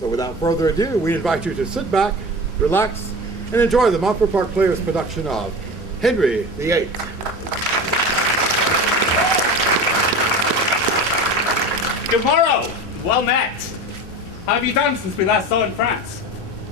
So without further ado, we invite you to sit back, relax, and enjoy the Montford Park Players production of Henry VIII. Good morrow! Well met! How have you done since we last saw in France?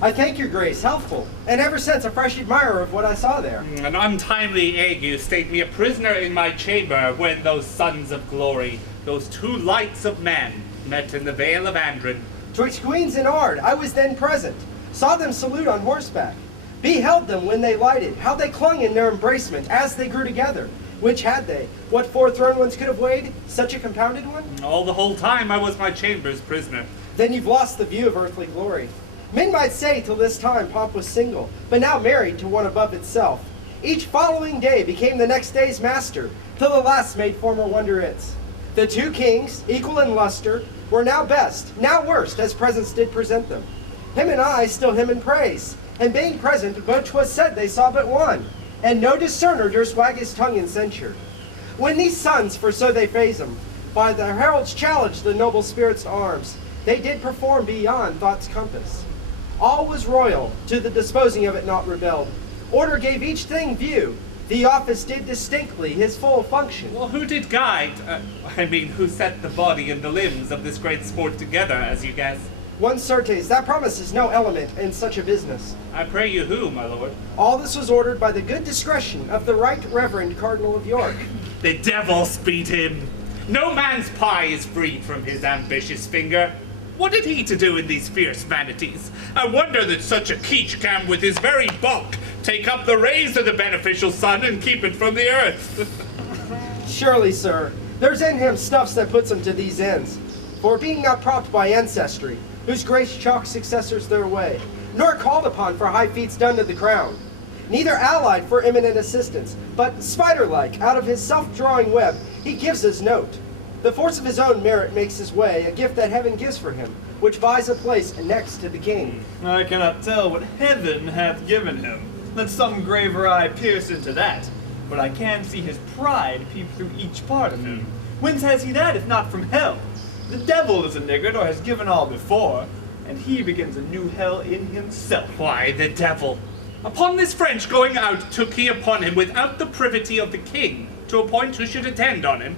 I thank your grace, healthful, and ever since a fresh admirer of what I saw there. An untimely ague stayed me a prisoner in my chamber when those sons of glory, those two lights of men, met in the Vale of Andren. Twixt Queens and Ard, I was then present, saw them salute on horseback, beheld them when they lighted, how they clung in their embracement as they grew together. Which had they? What four thrown ones could have weighed? Such a compounded one? All the whole time I was my chamber's prisoner. Then you've lost the view of earthly glory. Men might say till this time pomp was single, but now married to one above itself. Each following day became the next day's master, till the last made former wonder its. The two kings, equal in luster, were now best, now worst, as presents did present them. Him and I still him in praise, and being present, but 'twas said they saw but one, and no discerner durst wag his tongue in censure. When these sons, for so they phrase 'em, by their heralds challenged the noble spirits to arms, they did perform beyond thought's compass. All was royal, to the disposing of it not rebelled. Order gave each thing view, the office did distinctly his full function. Well, who did guide, who set the body and the limbs of this great sport together, as you guess? One certes, that promises no element in such a business. I pray you who, my lord? All this was ordered by the good discretion of the Right Reverend Cardinal of York. The devil speed him! No man's pie is freed from his ambitious finger. What had he to do in these fierce vanities? I wonder that such a keech can with his very bulk take up the rays of the beneficial sun and keep it from the earth. Surely, sir, there's in him stuffs that puts him to these ends. For being not propped by ancestry, whose grace chalks successors their way, nor called upon for high feats done to the crown, neither allied for eminent assistance, but spider-like, out of his self-drawing web, he gives us note. The force of his own merit makes his way, a gift that heaven gives for him, which vies a place next to the king. I cannot tell what heaven hath given him. Let some graver eye pierce into that. But I can see his pride peep through each part of him. Whence has he that, if not from hell? The devil is a niggard, or has given all before, and he begins a new hell in himself. Why, the devil! Upon this French going out took he upon him without the privity of the king to appoint who should attend on him.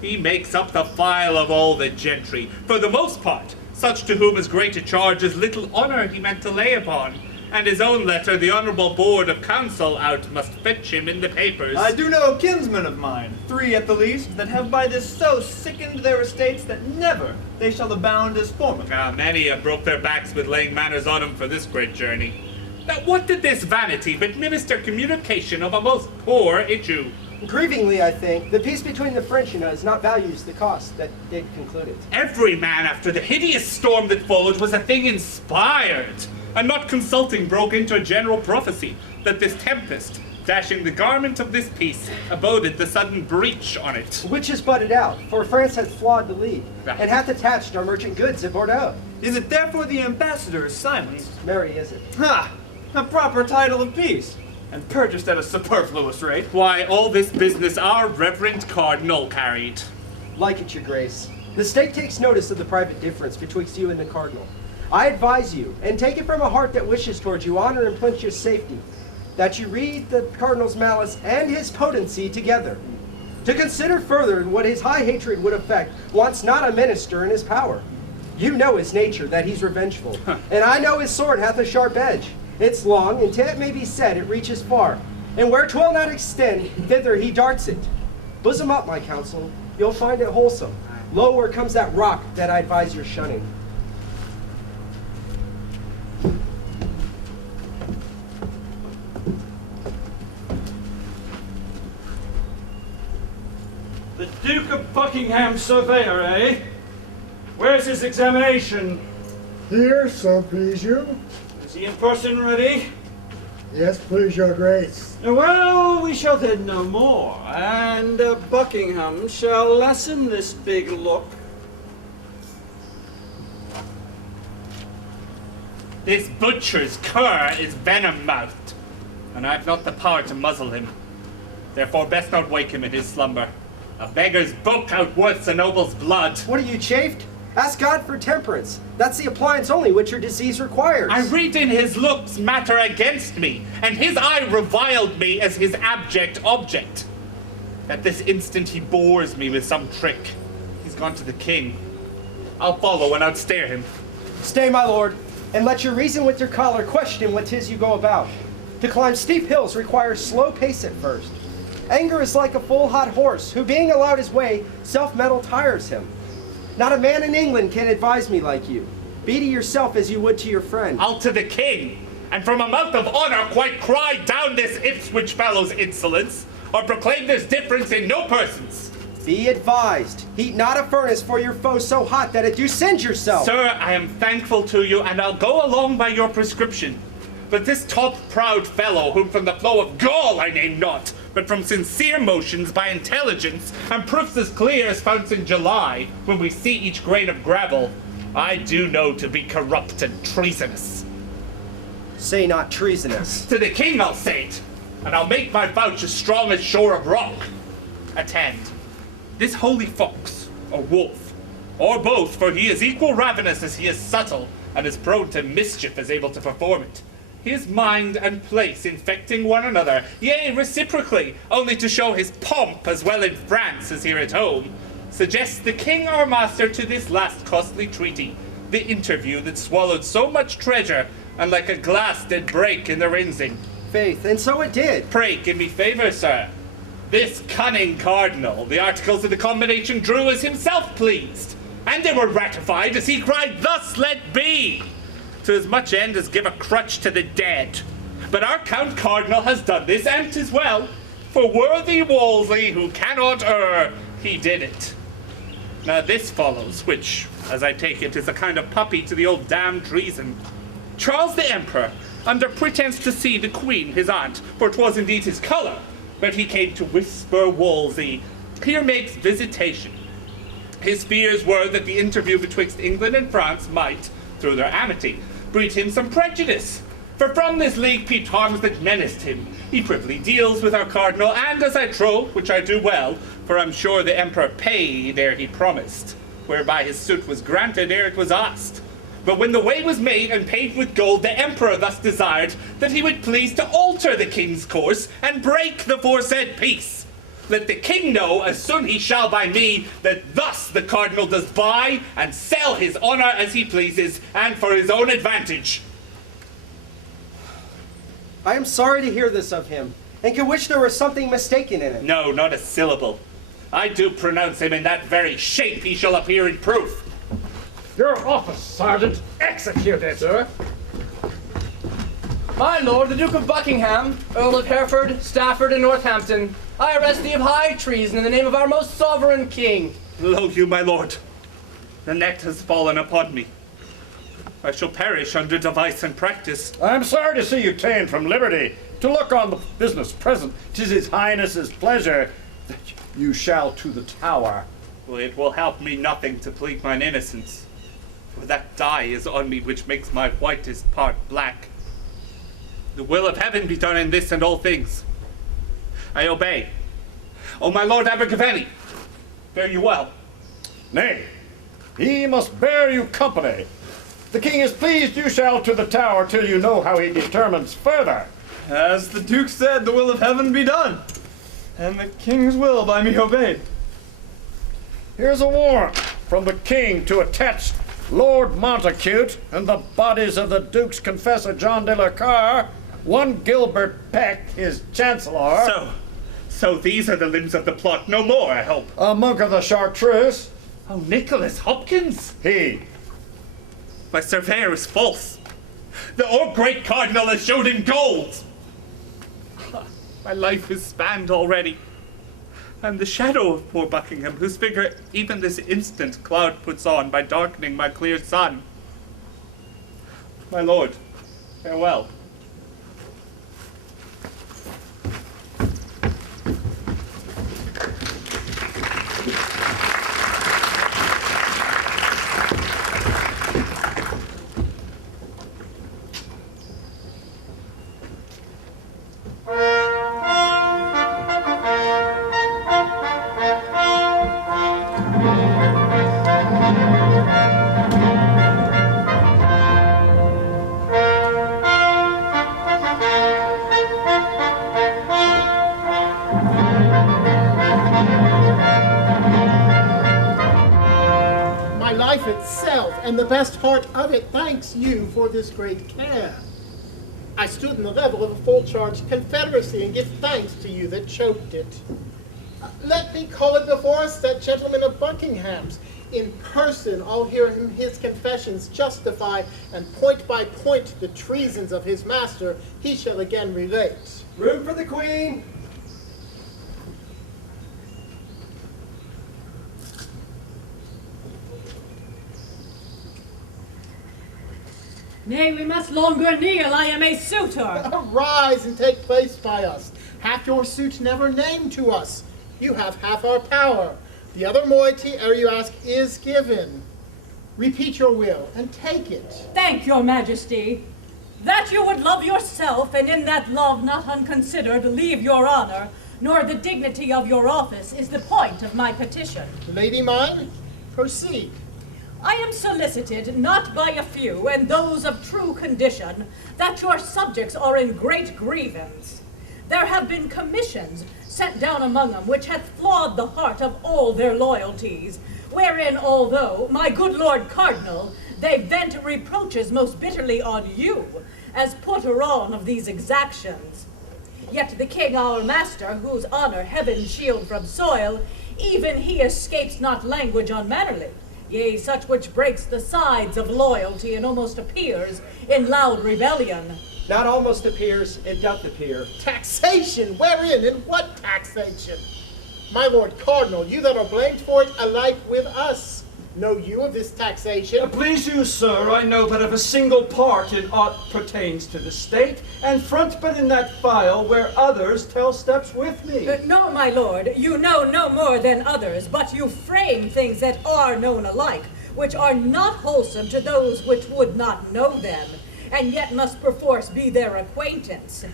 He makes up the file of all the gentry, for the most part, such to whom as great a charge as little honour he meant to lay upon, and his own letter the honourable board of council out must fetch him in the papers. I do know kinsmen of mine, 3 at the least, that have by this so sickened their estates that never they shall abound as formerly. Many have broke their backs with laying manners on him for this great journey. Now what did this vanity but minister communication of a most poor issue? Grievingly, I think, the peace between the French and us not values the cost that did conclude it. Every man after the hideous storm that followed was a thing inspired, and not consulting broke into a general prophecy that this tempest, dashing the garment of this peace, aboded the sudden breach on it. Which is budded out, for France hath flawed the league, and hath attached our merchant goods at Bordeaux. Is it therefore the ambassador is silent? Merry is it. Ha! A proper title of peace, and purchased at a superfluous rate. Why, all this business our reverend cardinal carried. Like it, your grace. The state takes notice of the private difference betwixt you and the cardinal. I advise you, and take it from a heart that wishes towards you honor and plenteous safety, that you read the cardinal's malice and his potency together. To consider further what his high hatred would effect wants not a minister in his power. You know his nature, that he's revengeful, and I know his sword hath a sharp edge. It's long, and 'till it may be said, it reaches far, and where 'twill not extend, thither he darts it. Bosom up, my counsel, you'll find it wholesome. Lo, where comes that rock that I advise your shunning. The Duke of Buckingham's surveyor, eh? Where's his examination? Here, so please you. Is he in person ready? Yes, please your grace. Well, we shall then know more, and Buckingham shall lessen this big look. This butcher's cur is venom-mouthed, and I've not the power to muzzle him. Therefore best not wake him in his slumber. A beggar's book outworths a noble's blood. What are you, chafed? Ask God for temperance. That's the appliance only which your disease requires. I read in his looks matter against me, and his eye reviled me as his abject object. At this instant he bores me with some trick. He's gone to the king. I'll follow and outstare him. Stay, my lord, and let your reason with your collar question what 'tis you go about. To climb steep hills requires slow pace at first. Anger is like a full hot horse, who being allowed his way, self-mettle tires him. Not a man in England can advise me like you. Be to yourself as you would to your friend. I'll to the king, and from a mouth of honor quite cry down this Ipswich fellow's insolence, or proclaim this difference in no persons. Be advised, heat not a furnace for your foe so hot that it do singe yourself. Sir, I am thankful to you, and I'll go along by your prescription. But this top-proud fellow, whom from the flow of gall I name not, but from sincere motions by intelligence, and proofs as clear as founts in July, when we see each grain of gravel, I do know to be corrupt and treasonous. Say not treasonous. To the king I'll say it, and I'll make my vouch as strong as shore of rock. Attend. This holy fox, or wolf, or both, for he is equal ravenous as he is subtle, and as prone to mischief as able to perform it. His mind and place infecting one another, yea, reciprocally, only to show his pomp as well in France as here at home, suggests the king our master to this last costly treaty, the interview that swallowed so much treasure, and like a glass did break in the rinsing. Faith, and so it did. Pray give me favor, sir. This cunning cardinal, the articles of the combination drew as himself pleased, and they were ratified as he cried, "Thus let be!" to as much end as give a crutch to the dead. But our Count Cardinal has done this, and 'tis well, for worthy Wolsey, who cannot err, he did it. Now this follows, which, as I take it, is a kind of puppy to the old damned treason. Charles the Emperor, under pretense to see the Queen, his aunt, for 'twas indeed his colour, but he came to whisper Wolsey, here makes visitation. His fears were that the interview betwixt England and France might, through their amity, breed him some prejudice. For from this league peeped harms that menaced him. He privily deals with our cardinal, and as I trow, which I do well, for I'm sure the emperor paid ere he promised, whereby his suit was granted ere it was asked. But when the way was made and paved with gold, the emperor thus desired that he would please to alter the king's course and break the foresaid peace. Let the king know, as soon he shall by me, that thus the cardinal does buy and sell his honor as he pleases, and for his own advantage. I am sorry to hear this of him, and can wish there was something mistaken in it. No, not a syllable. I do pronounce him in that very shape he shall appear in proof. Your office, Sergeant. Execute it. Sir? My lord, the Duke of Buckingham, Earl of Hereford, Stafford, and Northampton, I arrest thee of high treason in the name of our most sovereign king. Lo you, my lord, the net has fallen upon me. I shall perish under device and practice. I am sorry to see you ta'en from liberty. To look on the business present, 'tis his highness's pleasure that you shall to the tower. Well, it will help me nothing to plead mine innocence, for that dye is on me which makes my whitest part black. The will of heaven be done in this and all things. I obey. O my lord Abergavenny, fare you well. Nay, he must bear you company. The king is pleased you shall to the tower till you know how he determines further. As the Duke said, the will of heaven be done, and the king's will by me obeyed. Here's a warrant from the king to attach Lord Montacute and the bodies of the Duke's confessor John de la Carre, one Gilbert Peck, his chancellor. So these are the limbs of the plot, no more, I hope. A monk of the Chartreuse. Oh, Nicholas Hopkins! He. My surveyor is false. The great cardinal has showed him gold. My life is spanned already. I'm the shadow of poor Buckingham, whose figure even this instant cloud puts on by darkening my clear sun. My lord, farewell. life itself, and the best part of it thanks you for this great care. I stood in the level of a full-charged confederacy and give thanks to you that choked it. Let me call it before us that gentleman of Buckingham's. In person, I'll hear him his confessions justify, and point by point the treasons of his master he shall again relate. Room for the Queen! Nay, we must longer kneel. I am a suitor. Arise and take place by us. Half your suit never named to us. You have half our power. The other moiety, ere you ask, is given. Repeat your will, and take it. Thank your majesty. That you would love yourself, and in that love not unconsidered leave your honor, nor the dignity of your office, is the point of my petition. Lady mine, proceed. I am solicited, not by a few, and those of true condition, that your subjects are in great grievance. There have been commissions sent down among them, which hath flawed the heart of all their loyalties, wherein, although, my good Lord Cardinal, they vent reproaches most bitterly on you, as putter on of these exactions. Yet the king our master, whose honor heaven shield from soil, even he escapes not language unmannerly, yea, such which breaks the sides of loyalty, and almost appears in loud rebellion. Not almost appears, it doth appear. Taxation! Wherein? In what taxation? My Lord Cardinal, you that are blamed for it alike with us. Know you of this taxation? Please you, sir, I know but of a single part in aught pertains to the state, and front but in that file where others tell steps with me. No, my lord, you know no more than others, but you frame things that are known alike, which are not wholesome to those which would not know them, and yet must perforce be their acquaintance.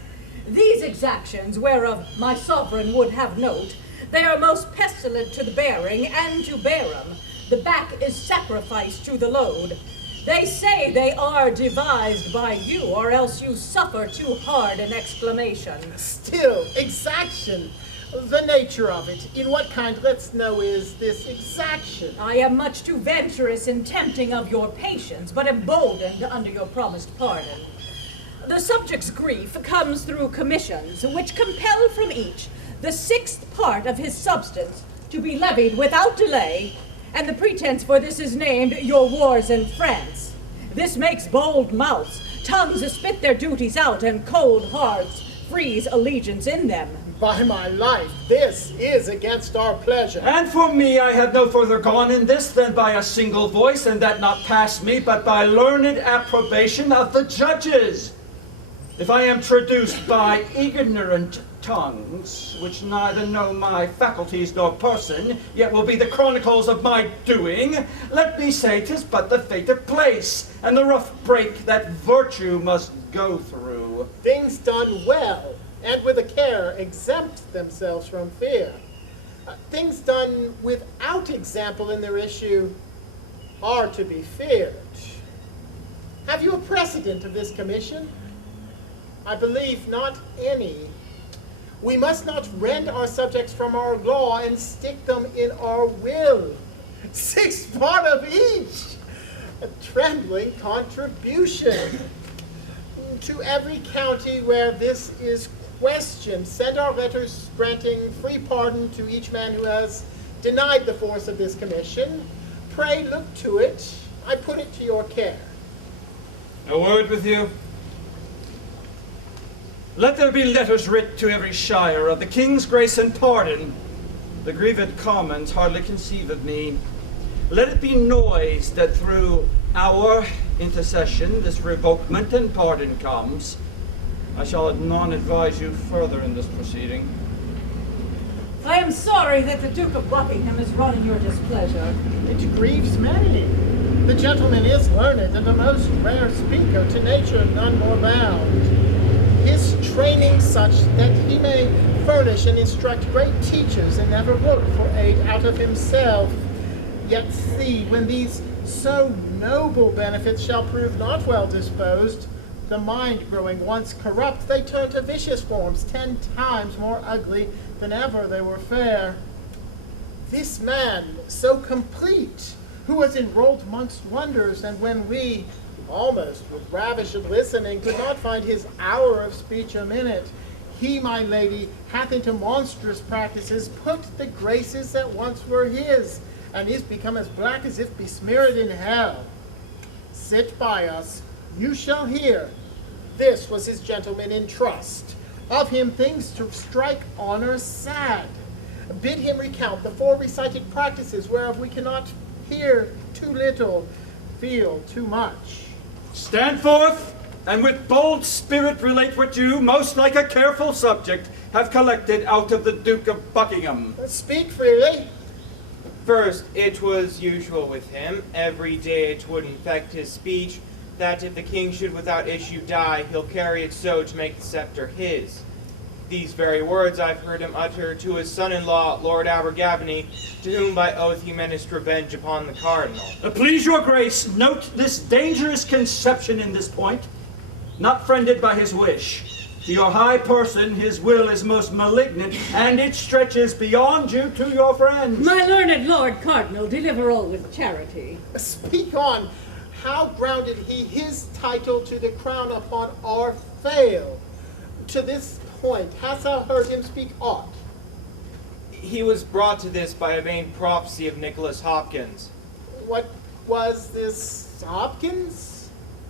These exactions, whereof my sovereign would have note, they are most pestilent to the bearing and to bear 'em. The back is sacrificed to the load. They say they are devised by you, or else you suffer too hard an exclamation. Still, exaction. The nature of it. In what kind, let's know, is this exaction? I am much too venturous in tempting of your patience, but emboldened under your promised pardon. The subject's grief comes through commissions, which compel from each the 6th part of his substance to be levied without delay, and the pretense for this is named your wars in France. This makes bold mouths, tongues spit their duties out, and cold hearts freeze allegiance in them. By my life, this is against our pleasure. And for me, I have no further gone in this than by a single voice, and that not past me, but by learned approbation of the judges. If I am traduced by ignorant tongues, which neither know my faculties nor person, yet will be the chronicles of my doing, let me say 'tis but the fate of place, and the rough break that virtue must go through. Things done well, and with a care, exempt themselves from fear. Things done without example in their issue are to be feared. Have you a precedent of this commission? I believe not any. We must not rend our subjects from our law and stick them in our will. 6th part of each! A trembling contribution. To every county where this is questioned, send our letters granting free pardon to each man who has denied the force of this commission. Pray look to it. I put it to your care. A word with you. Let there be letters writ to every shire of the king's grace and pardon. The grieved commons hardly conceive of me. Let it be noised that through our intercession this revokement and pardon comes. I shall anon advise you further in this proceeding. I am sorry that the Duke of Buckingham is running your displeasure. It grieves many. The gentleman is learned and a most rare speaker, to nature none more bound. His training such that he may furnish and instruct great teachers and never look for aid out of himself. Yet see, when these so noble benefits shall prove not well disposed, the mind growing once corrupt, they turn to vicious forms 10 times more ugly than ever they were fair. This man, so complete, who was enrolled amongst wonders, and when we, almost with ravished listening, could not find his hour of speech a minute, he, my lady, hath into monstrous practices put the graces that once were his, and is become as black as if besmeared in hell. Sit by us, you shall hear. This was his gentleman in trust. Of him things to strike honor sad. Bid him recount the fore-recited practices whereof we cannot hear too little, feel too much. Stand forth, and with bold spirit relate what you, most like a careful subject, have collected out of the Duke of Buckingham. Speak freely. First, it was usual with him, every day it would infect his speech, that if the king should without issue die, he'll carry it so to make the scepter his. These very words I've heard him utter to his son-in-law, Lord Abergavenny, to whom by oath he menaced revenge upon the cardinal. Please your grace, note this dangerous conception in this point, not friended by his wish. To your high person, his will is most malignant, and it stretches beyond you to your friends. My learned Lord Cardinal, deliver all with charity. Speak on. How grounded he his title to the crown upon our fail? To this point, hast thou heard him speak aught? He was brought to this by a vain prophecy of Nicholas Hopkins. What was this Hopkins?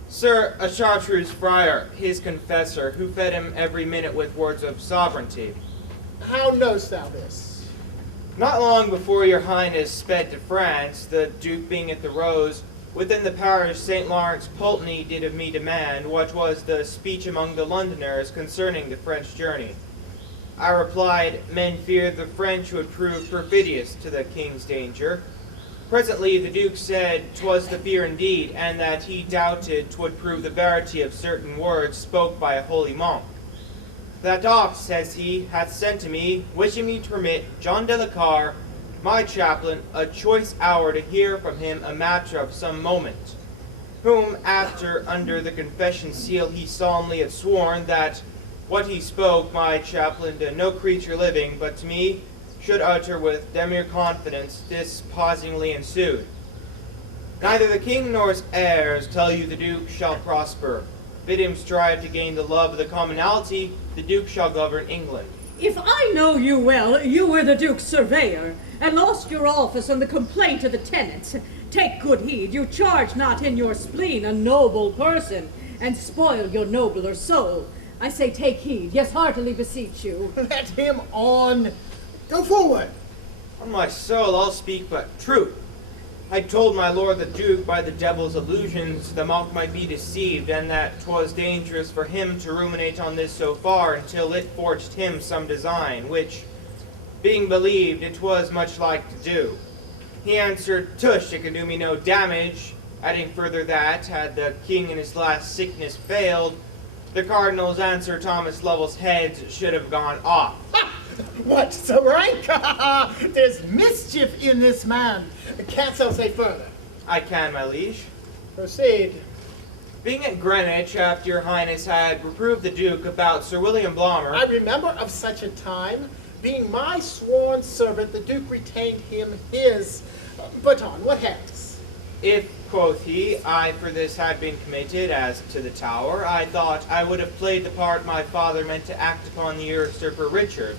Sir, a Chartreuse friar, his confessor, who fed him every minute with words of sovereignty. How knowest thou this? Not long before your highness sped to France, the Duke being at the Rose, within the parish St. Lawrence Pulteney did of me demand what was the speech among the Londoners concerning the French journey. I replied, men feared the French would prove perfidious to the king's danger. Presently the Duke said 'twas the fear indeed, and that he doubted 'twould prove the verity of certain words spoke by a holy monk. That oft, says he, hath sent to me, wishing me to permit John de la Carre, my chaplain, a choice hour to hear from him a matter of some moment, whom after under the confession seal he solemnly had sworn that what he spoke, my chaplain, to no creature living but to me, should utter with demure confidence, this pausingly ensued. Neither the king nor his heirs tell you the Duke shall prosper. Bid him strive to gain the love of the commonalty, the Duke shall govern England. If I know you well, you were the Duke's surveyor, and lost your office on the complaint of the tenants. Take good heed, you charge not in your spleen a noble person, and spoil your nobler soul. I say take heed, yes, heartily beseech you. Let him on. Go forward. On my soul, I'll speak but truth. I told my lord the Duke by the devil's illusions the monk might be deceived, and that 'twas dangerous for him to ruminate on this so far until it forged him some design, which, being believed, it was much like to do. He answered, tush, it can do me no damage, adding further that, had the king in his last sickness failed, the cardinal's answer Thomas Lovell's heads should have gone off. What, so rank? There's mischief in this man. Canst thou say further? I can, my liege. Proceed. Being at Greenwich, after your highness had reproved the Duke about Sir William Blomer, I remember of such a time. Being my sworn servant, the Duke retained him his. But on, what hence? if, quoth he, I for this had been committed as to the Tower, I thought I would have played the part my father meant to act upon the usurper Richard,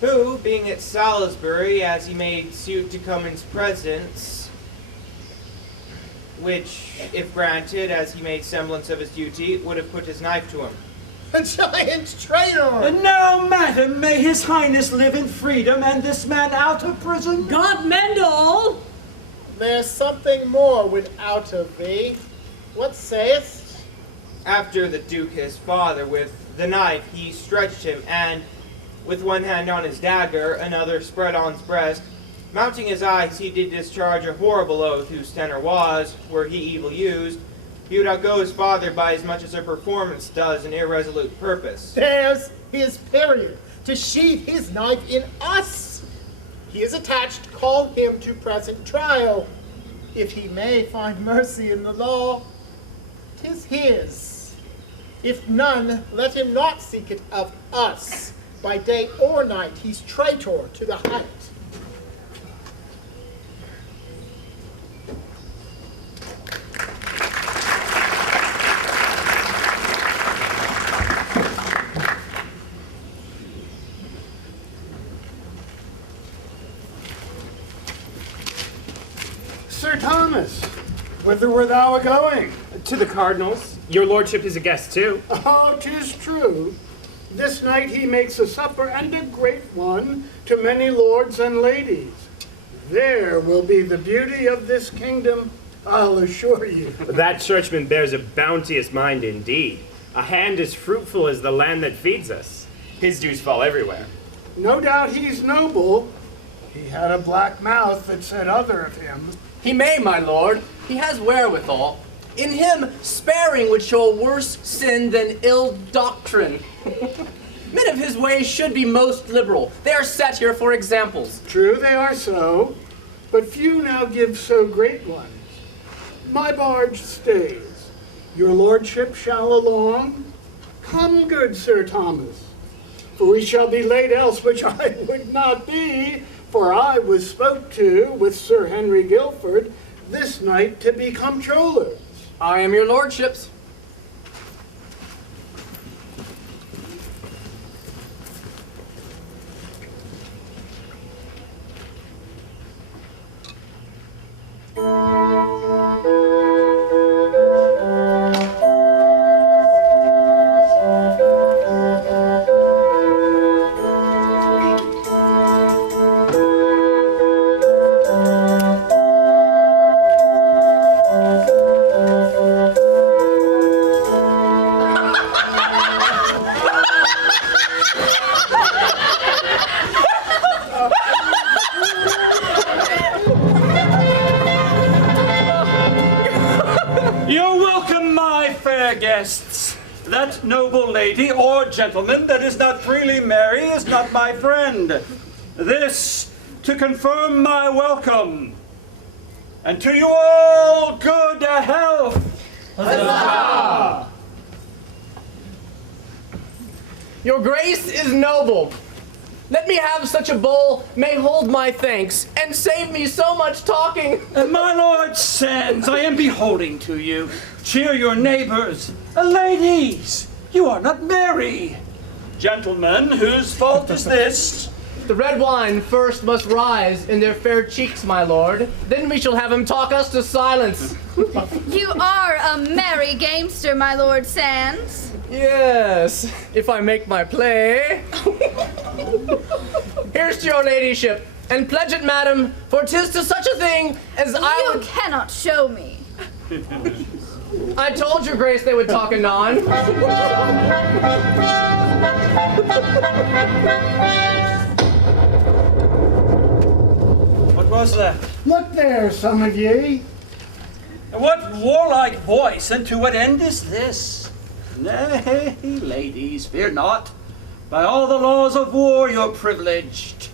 who, being at Salisbury, as he made suit to come in his presence, which, if granted, as he made semblance of his duty, would have put his knife to him. A giant traitor! And now, madam, may his highness live in freedom, and this man out of prison? God mend all! There's something more without of thee. What sayest? After the Duke his father, with the knife he stretched him, and, with one hand on his dagger, another spread on his breast, mounting his eyes, he did discharge a horrible oath, whose tenor was, were he evil used, he would outgo his father by as much as a performance does an irresolute purpose. There's his period, to sheathe his knife in us. He is attached, call him to present trial. If he may find mercy in the law, 'tis his. If none, let him not seek it of us. By day or night, he's traitor to the height. Sir Thomas, whither were thou a-going? To the cardinals. Your lordship is a guest too. Oh, 'tis true. This night he makes a supper, and a great one, to many lords and ladies. There will be the beauty of this kingdom, I'll assure you. That churchman bears a bounteous mind indeed. A hand as fruitful as the land that feeds us. His dews fall everywhere. No doubt he's noble. He had a black mouth that said other of him. He may, my lord. He has wherewithal. In him, sparing would show a worse sin than ill doctrine. Men of his ways should be most liberal. They are set here for examples. True, they are so, but few now give so great ones. My barge stays. Your lordship shall along. Come, good Sir Thomas, for we shall be late else, which I would not be, for I was spoke to with Sir Henry Guilford this night to be comptroller. I am your lordship's. Guests, that noble lady or gentleman that is not freely merry is not my friend. This to confirm my welcome. And to you all, good health. Huzzah! Your grace is noble. Let me have such a bowl, may hold my thanks, and save me so much talking. My lord Sands, I am beholding to you. Cheer your neighbors. Ladies, you are not merry. Gentlemen, whose fault is this? The red wine first must rise in their fair cheeks, my lord. Then we shall have him talk us to silence. You are a merry gamester, my lord Sands. Yes, if I make my play. Here's to your ladyship, and pledge it, madam, for 'tis to such a thing as I would... You cannot show me. I told your grace they would talk anon. What was that? Look there, some of ye. What warlike voice, and to what end is this? Nay, ladies, fear not. By all the laws of war, you're privileged.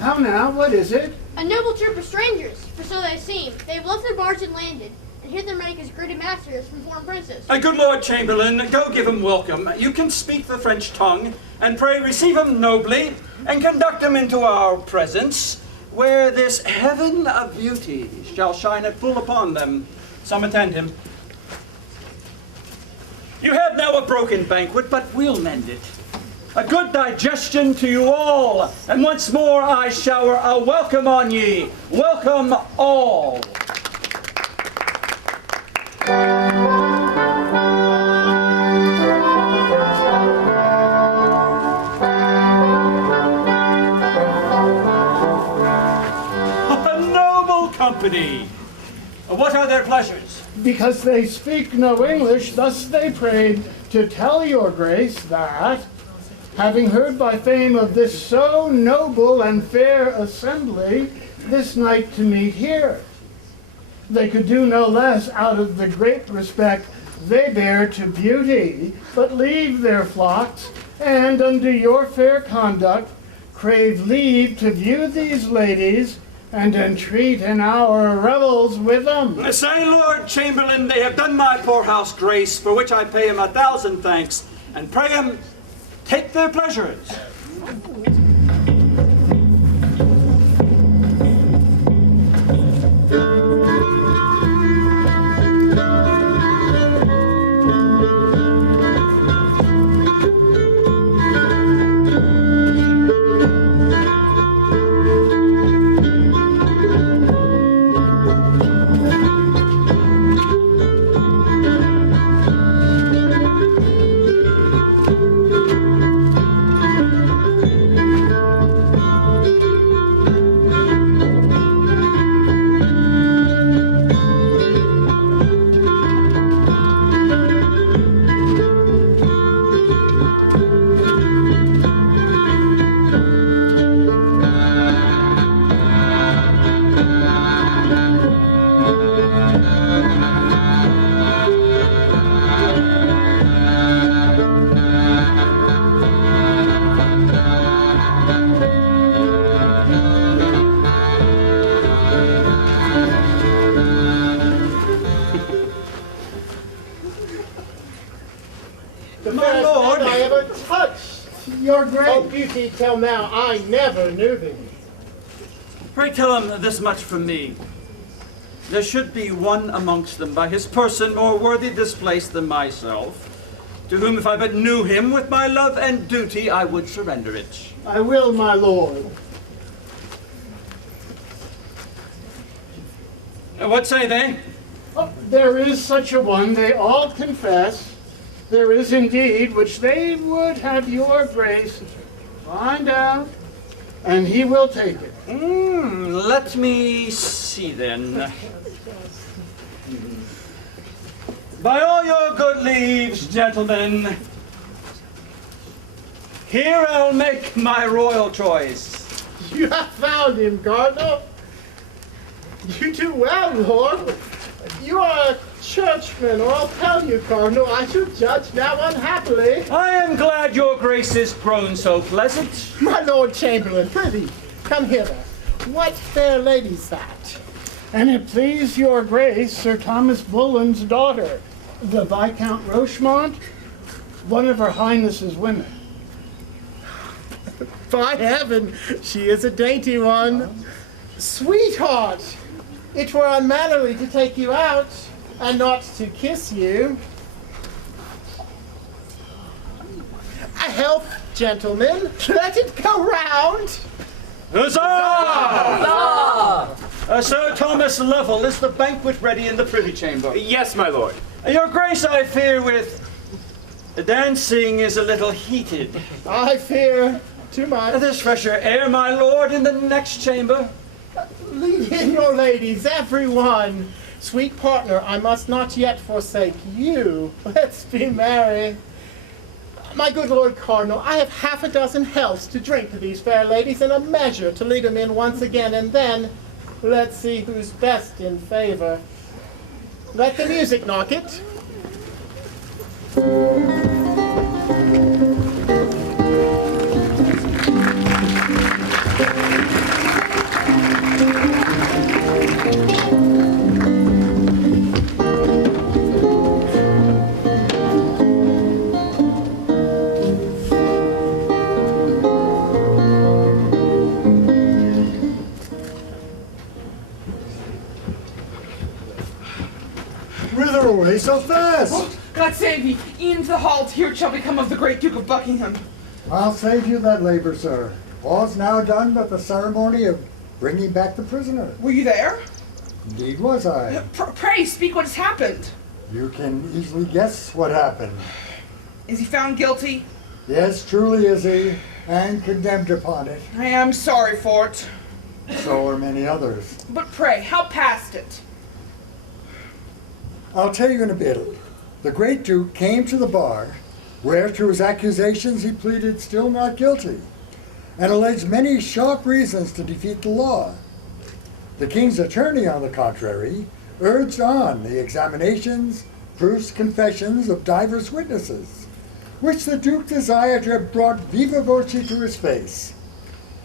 How now, what is it? A noble troop of strangers, for so they seem. They have left their barge and landed, and here they make as great a masters from foreign princes. Good Lord Chamberlain, go give 'em welcome. You can speak the French tongue, and pray receive 'em nobly, and conduct 'em into our presence, where this heaven of beauty shall shine at full upon them. Some attend him. You have now a broken banquet, but we'll mend it. A good digestion to you all, and once more I shower a welcome on ye. Welcome all. A noble company. What are their pleasures? Because they speak no English, thus they prayed to tell your grace that, having heard by fame of this so noble and fair assembly, this night to meet here, they could do no less out of the great respect they bear to beauty, but leave their flocks, and under your fair conduct, crave leave to view these ladies, and entreat in our revels with them. Say, Lord Chamberlain, they have done my poor house grace, for which I pay him 1,000 thanks, and pray him take their pleasures. indeed till now I never knew thee. Pray tell him this much from me. There should be one amongst them by his person more worthy this place than myself, to whom if I but knew him with my love and duty, I would surrender it. I will, my lord. What say they? Oh, there is such a one, they all confess. There is indeed, which they would have your grace find out, and he will take it. Let me see then. By all your good leaves, gentlemen, here I'll make my royal choice. You have found him, Cardinal. You do well, Lord. You are a churchman, or I'll tell you, Cardinal, I should judge now unhappily. I am glad your grace is grown so pleasant. My Lord Chamberlain, prithee, come hither. What fair lady's that? And it please your grace, Sir Thomas Bullen's daughter, the Viscount Rochemont, one of her highness's women. By heaven, she is a dainty one. Sweetheart, it were unmannerly to take you out and not to kiss you. A health, gentlemen. Let it go round. Huzzah! Sir Thomas Lovell, is the banquet ready in the privy chamber? Yes, my lord. Your grace, I fear, with the dancing is a little heated. I fear too much. There's fresher air, my lord, in the next chamber. Lead in your ladies, every one. Sweet partner, I must not yet forsake you. Let's be merry. My good Lord Cardinal, I have half a dozen healths to drink to these fair ladies, and a measure to lead them in once again, and then let's see who's best in favor. Let the music knock it. Whither away so fast? Oh, God save me! E'en the halt here shall become of the great Duke of Buckingham. I'll save you that labor, sir. All's now done but the ceremony of bringing back the prisoner. Were you there? Indeed was I. Pray speak what has happened. You can easily guess what happened. Is he found guilty? Yes, truly is he, and condemned upon it. I am sorry for it. So are many others. But pray, how passed it? I'll tell you in a bit. The great Duke came to the bar, where to his accusations he pleaded still not guilty, and alleged many sharp reasons to defeat the law. The king's attorney, on the contrary, urged on the examinations, proofs, confessions of divers witnesses, which the Duke desired to have brought viva voce to his face,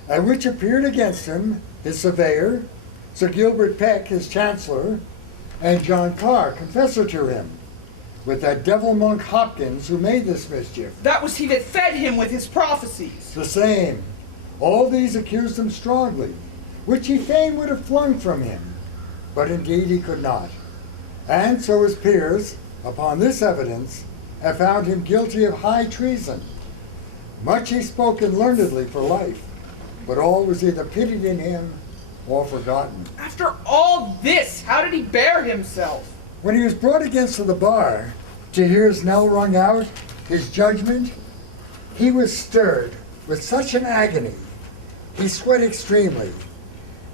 and which appeared against him his surveyor, Sir Gilbert Peck, his chancellor, and John Carr, confessor to him, with that devil monk Hopkins who made this mischief. That was he that fed him with his prophecies. The same. All these accused him strongly, which he fain would have flung from him, but indeed he could not. And so his peers, upon this evidence, have found him guilty of high treason. Much he spoke learnedly for life, but all was either pitied in him or forgotten. After all this, how did he bear himself? When he was brought against the bar to hear his knell rung out, his judgment, he was stirred with such an agony. He sweat extremely,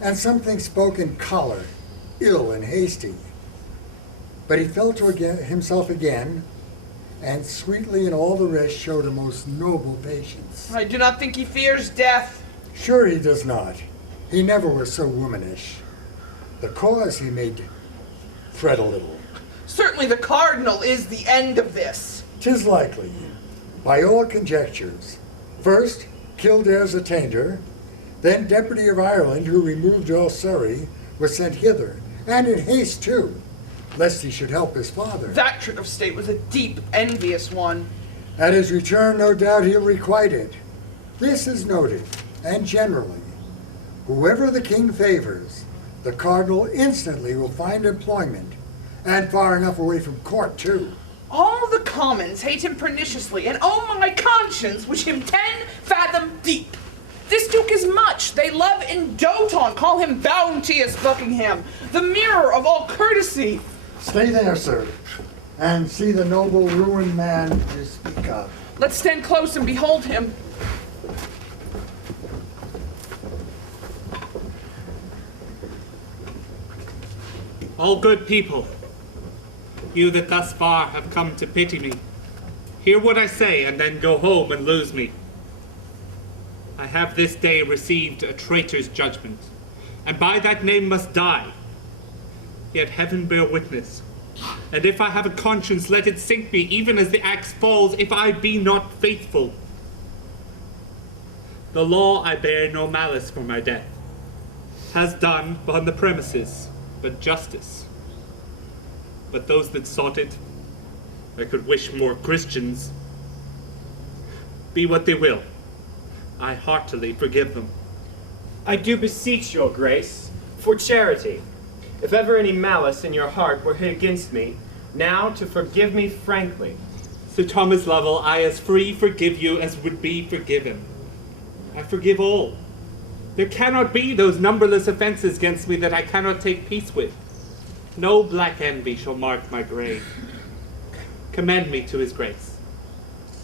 and something spoke in choler, ill and hasty. But he fell to himself again, and sweetly in all the rest showed a most noble patience. I do not think he fears death. Sure he does not. He never was so womanish. The cause he made fret a little. Certainly the cardinal is the end of this. 'Tis likely, by all conjectures. First, Kildare's attainder, then Deputy of Ireland, who removed all Surrey, was sent hither, and in haste too, lest he should help his father. That trick of state was a deep, envious one. At his return, no doubt he'll requite it. This is noted, and generally, whoever the king favors, the cardinal instantly will find employment, and far enough away from court, too. All the commons hate him perniciously, and oh my conscience, wish him 10 fathom deep. This duke is much they love and dote on, call him bounteous Buckingham, the mirror of all courtesy. Stay there, sir, and see the noble ruined man you speak of. Let's stand close and behold him. All good people, you that thus far have come to pity me, hear what I say and then go home and lose me. I have this day received a traitor's judgment, and by that name must die. Yet heaven bear witness, and if I have a conscience, let it sink me even as the axe falls, if I be not faithful. The law I bear no malice for my death, has done upon the premises but justice. But those that sought it, I could wish more Christians. Be what they will, I heartily forgive them. I do beseech your grace, for charity, if ever any malice in your heart were hid against me, now to forgive me frankly. Sir Thomas Lovell, I as free forgive you as would be forgiven. I forgive all. There cannot be those numberless offenses against me that I cannot take peace with. No black envy shall mark my grave. Commend me to his grace.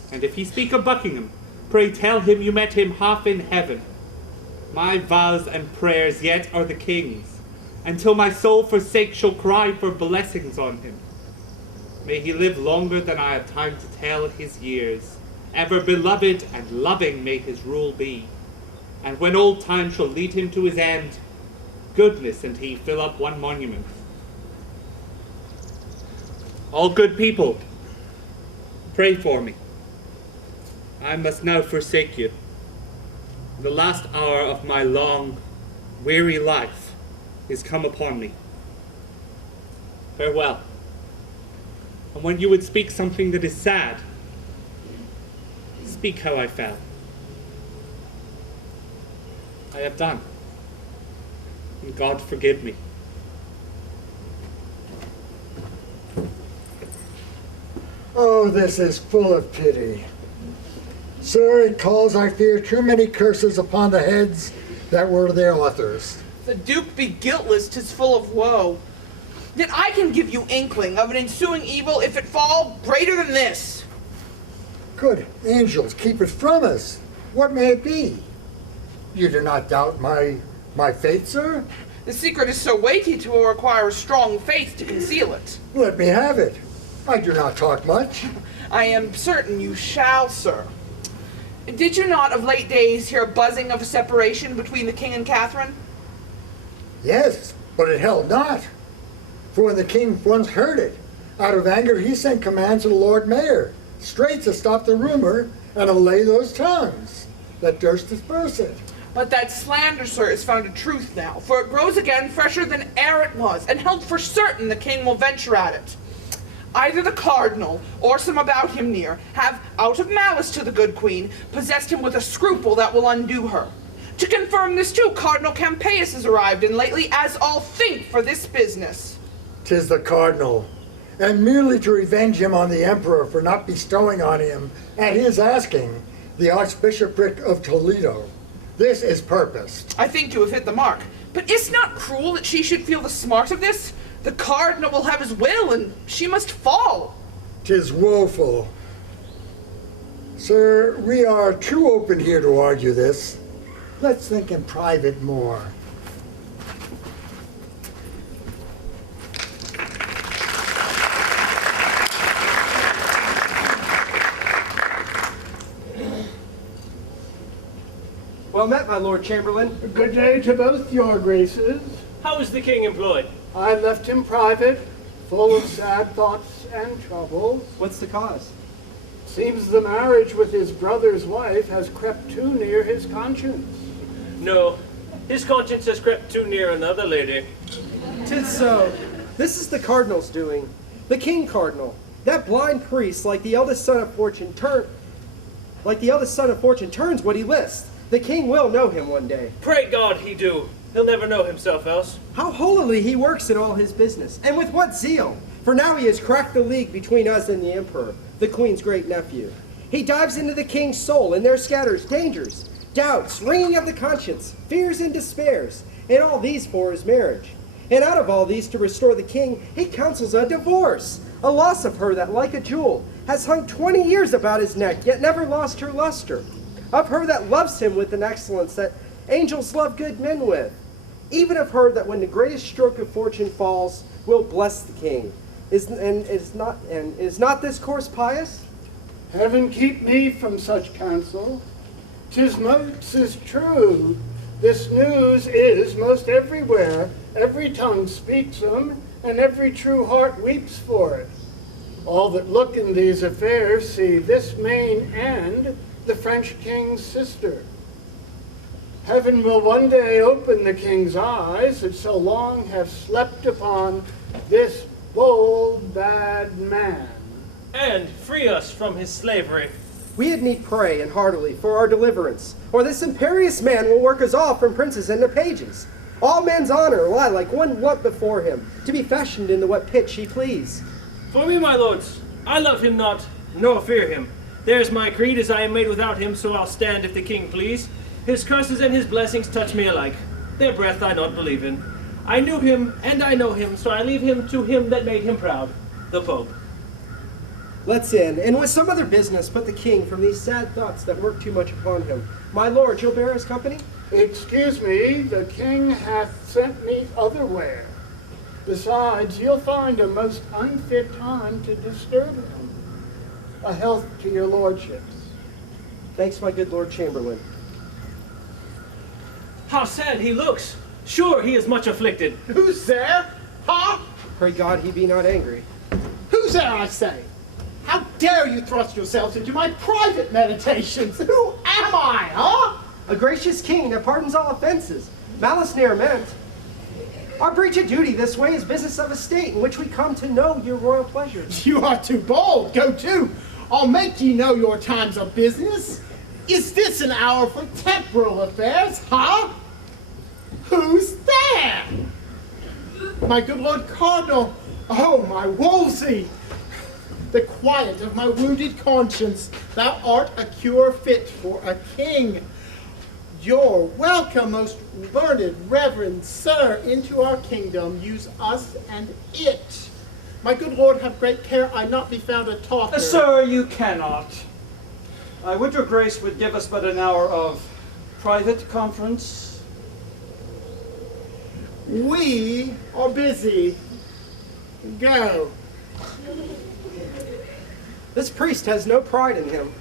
And if he speak of Buckingham, pray tell him you met him half in heaven. My vows and prayers yet are the king's, until my soul forsake shall cry for blessings on him. May he live longer than I have time to tell his years. Ever beloved and loving may his rule be. And when old time shall lead him to his end, goodness and he fill up one monument. All good people, pray for me. I must now forsake you. The last hour of my long, weary life is come upon me. Farewell. And when you would speak something that is sad, speak how I fell. I have done, and God forgive me. Oh, this is full of pity. Sir, it calls, I fear, too many curses upon the heads that were their authors. The Duke be guiltless, 'tis full of woe. Yet I can give you inkling of an ensuing evil, if it fall, greater than this. Good angels, keep it from us. What may it be? You do not doubt my faith, sir? The secret is so weighty it will require a strong faith to conceal it. Let me have it. I do not talk much. I am certain you shall, sir. Did you not of late days hear a buzzing of a separation between the king and Catherine? Yes, but it held not. For when the king once heard it, out of anger he sent commands to the Lord Mayor, straight to stop the rumor and allay those tongues that durst disperse it. But that slander, sir, is found a truth now, for it grows again fresher than e'er it was, and held for certain the king will venture at it. Either the cardinal, or some about him near, have, out of malice to the good queen, possessed him with a scruple that will undo her. To confirm this too, Cardinal Campeius is arrived, and lately, as all think, for this business. 'Tis the cardinal, and merely to revenge him on the emperor for not bestowing on him, at his asking, the archbishopric of Toledo. This is purposed. I think you have hit the mark. But is not cruel that she should feel the smart of this? The cardinal will have his will, and she must fall. 'Tis woeful. Sir, we are too open here to argue this. Let's think in private more. Well met, my Lord Chamberlain. Good day to both your graces. How is the king employed? I left him private, full of sad thoughts and troubles. What's the cause? Seems the marriage with his brother's wife has crept too near his conscience. No, his conscience has crept too near another lady. 'Tis so. This is the cardinal's doing. The king cardinal. That blind priest, like the eldest son of fortune, Like the eldest son of fortune turns what he lists. The king will know him one day. Pray God he do. He'll never know himself else. How holily he works in all his business, and with what zeal! For now he has cracked the league between us and the emperor, the queen's great nephew. He dives into the king's soul, and there scatters dangers, doubts, wringing of the conscience, fears and despairs, and all these for his marriage. And out of all these, to restore the king, he counsels a divorce, a loss of her that, like a jewel, has hung 20 years about his neck, yet never lost her luster. Of her that loves him with an excellence that angels love good men with. Even of her that when the greatest stroke of fortune falls, will bless the king. Is not this course pious? Heaven keep me from such counsel. 'Tis most true. This news is most everywhere. Every tongue speaks 'em, and every true heart weeps for it. All that look in these affairs see this main end, the French king's sister. Heaven will one day open the king's eyes that so long have slept upon this bold, bad man. And free us from his slavery. We had need pray and heartily for our deliverance, or this imperious man will work us all from princes into pages. All men's honor lie like one lump before him, to be fashioned into what pitch he please. For me, my lords, I love him not, nor fear him. There's my creed, as I am made without him, so I'll stand if the king please. His curses and his blessings touch me alike. Their breath I not believe in. I knew him, and I know him, so I leave him to him that made him proud, the Pope. Let's in, and with some other business put the king from these sad thoughts that work too much upon him. My lord, you'll bear us company? Excuse me, the king hath sent me otherwhere. Besides, you'll find a most unfit time to disturb him. A health to your lordships. Thanks, my good Lord Chamberlain. How sad he looks! Sure, he is much afflicted. Who's there? Huh? Pray God he be not angry. Who's there, I say? How dare you thrust yourselves into my private meditations? Who am I, huh? A gracious king that pardons all offenses. Malice ne'er meant. Our breach of duty this way is business of a state in which we come to know your royal pleasures. You are too bold. Go to. I'll make ye know your times of business. Is this an hour for temporal affairs, huh? Who's there? My good Lord Cardinal. Oh, my Wolsey. The quiet of my wounded conscience. Thou art a cure fit for a king. You're welcome, most learned, reverend sir, into our kingdom. Use us and it. My good lord, have great care I not be found a talker. Sir, you cannot. I would your grace would give us but an hour of private conference. We are busy. Go. This priest has no pride in him.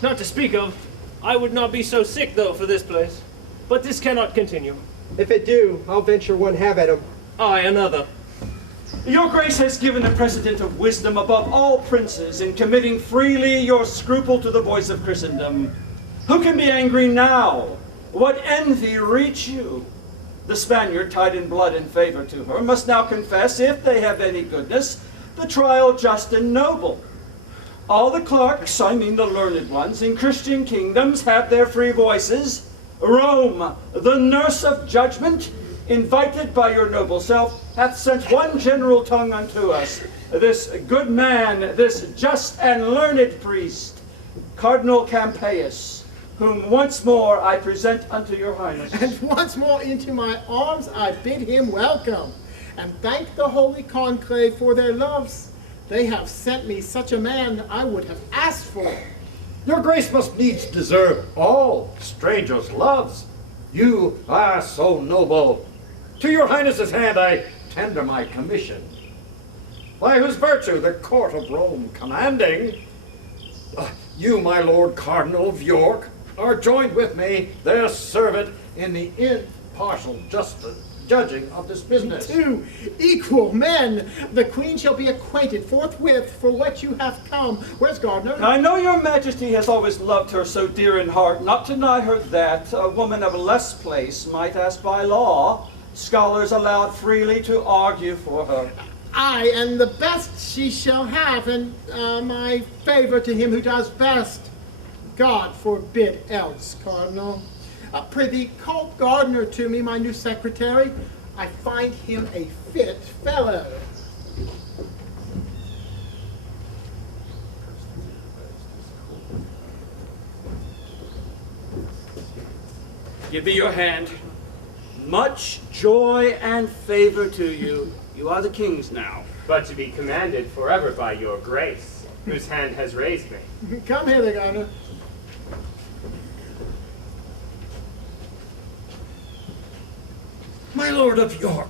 Not to speak of. I would not be so sick, though, for this place. But this cannot continue. If it do, I'll venture one have at him. I another. Your grace has given a precedent of wisdom above all princes in committing freely your scruple to the voice of Christendom. Who can be angry now? What envy reach you? The Spaniard, tied in blood in favor to her, must now confess, if they have any goodness, the trial just and noble. All the clerks, I mean the learned ones, in Christian kingdoms have their free voices. Rome, the nurse of judgment, invited by your noble self, hath sent one general tongue unto us, this good man, this just and learned priest, Cardinal Campeius, whom once more I present unto your highness. And once more into my arms I bid him welcome, and thank the holy conclave for their loves. They have sent me such a man I would have asked for. Your grace must needs deserve all strangers' loves. You are so noble. To your highness's hand I tender my commission, by whose virtue the court of Rome commanding, you, my lord cardinal of York, are joined with me, their servant, in the impartial justice judging of this business. Two equal men. The queen shall be acquainted forthwith for what you have come. Where's Gardner? I know your majesty has always loved her so dear in heart, not to deny her that. A woman of less place might ask by law, scholars allowed freely to argue for her. Aye, and the best she shall have, and my favor to him who does best. God forbid else, Cardinal. Prithee, call Gardner to me, my new secretary. I find him a fit fellow. Give me your hand. Much joy and favor to you. You are the king's now. But to be commanded forever by your grace, whose hand has raised me. Come hither, Gardner. My lord of York,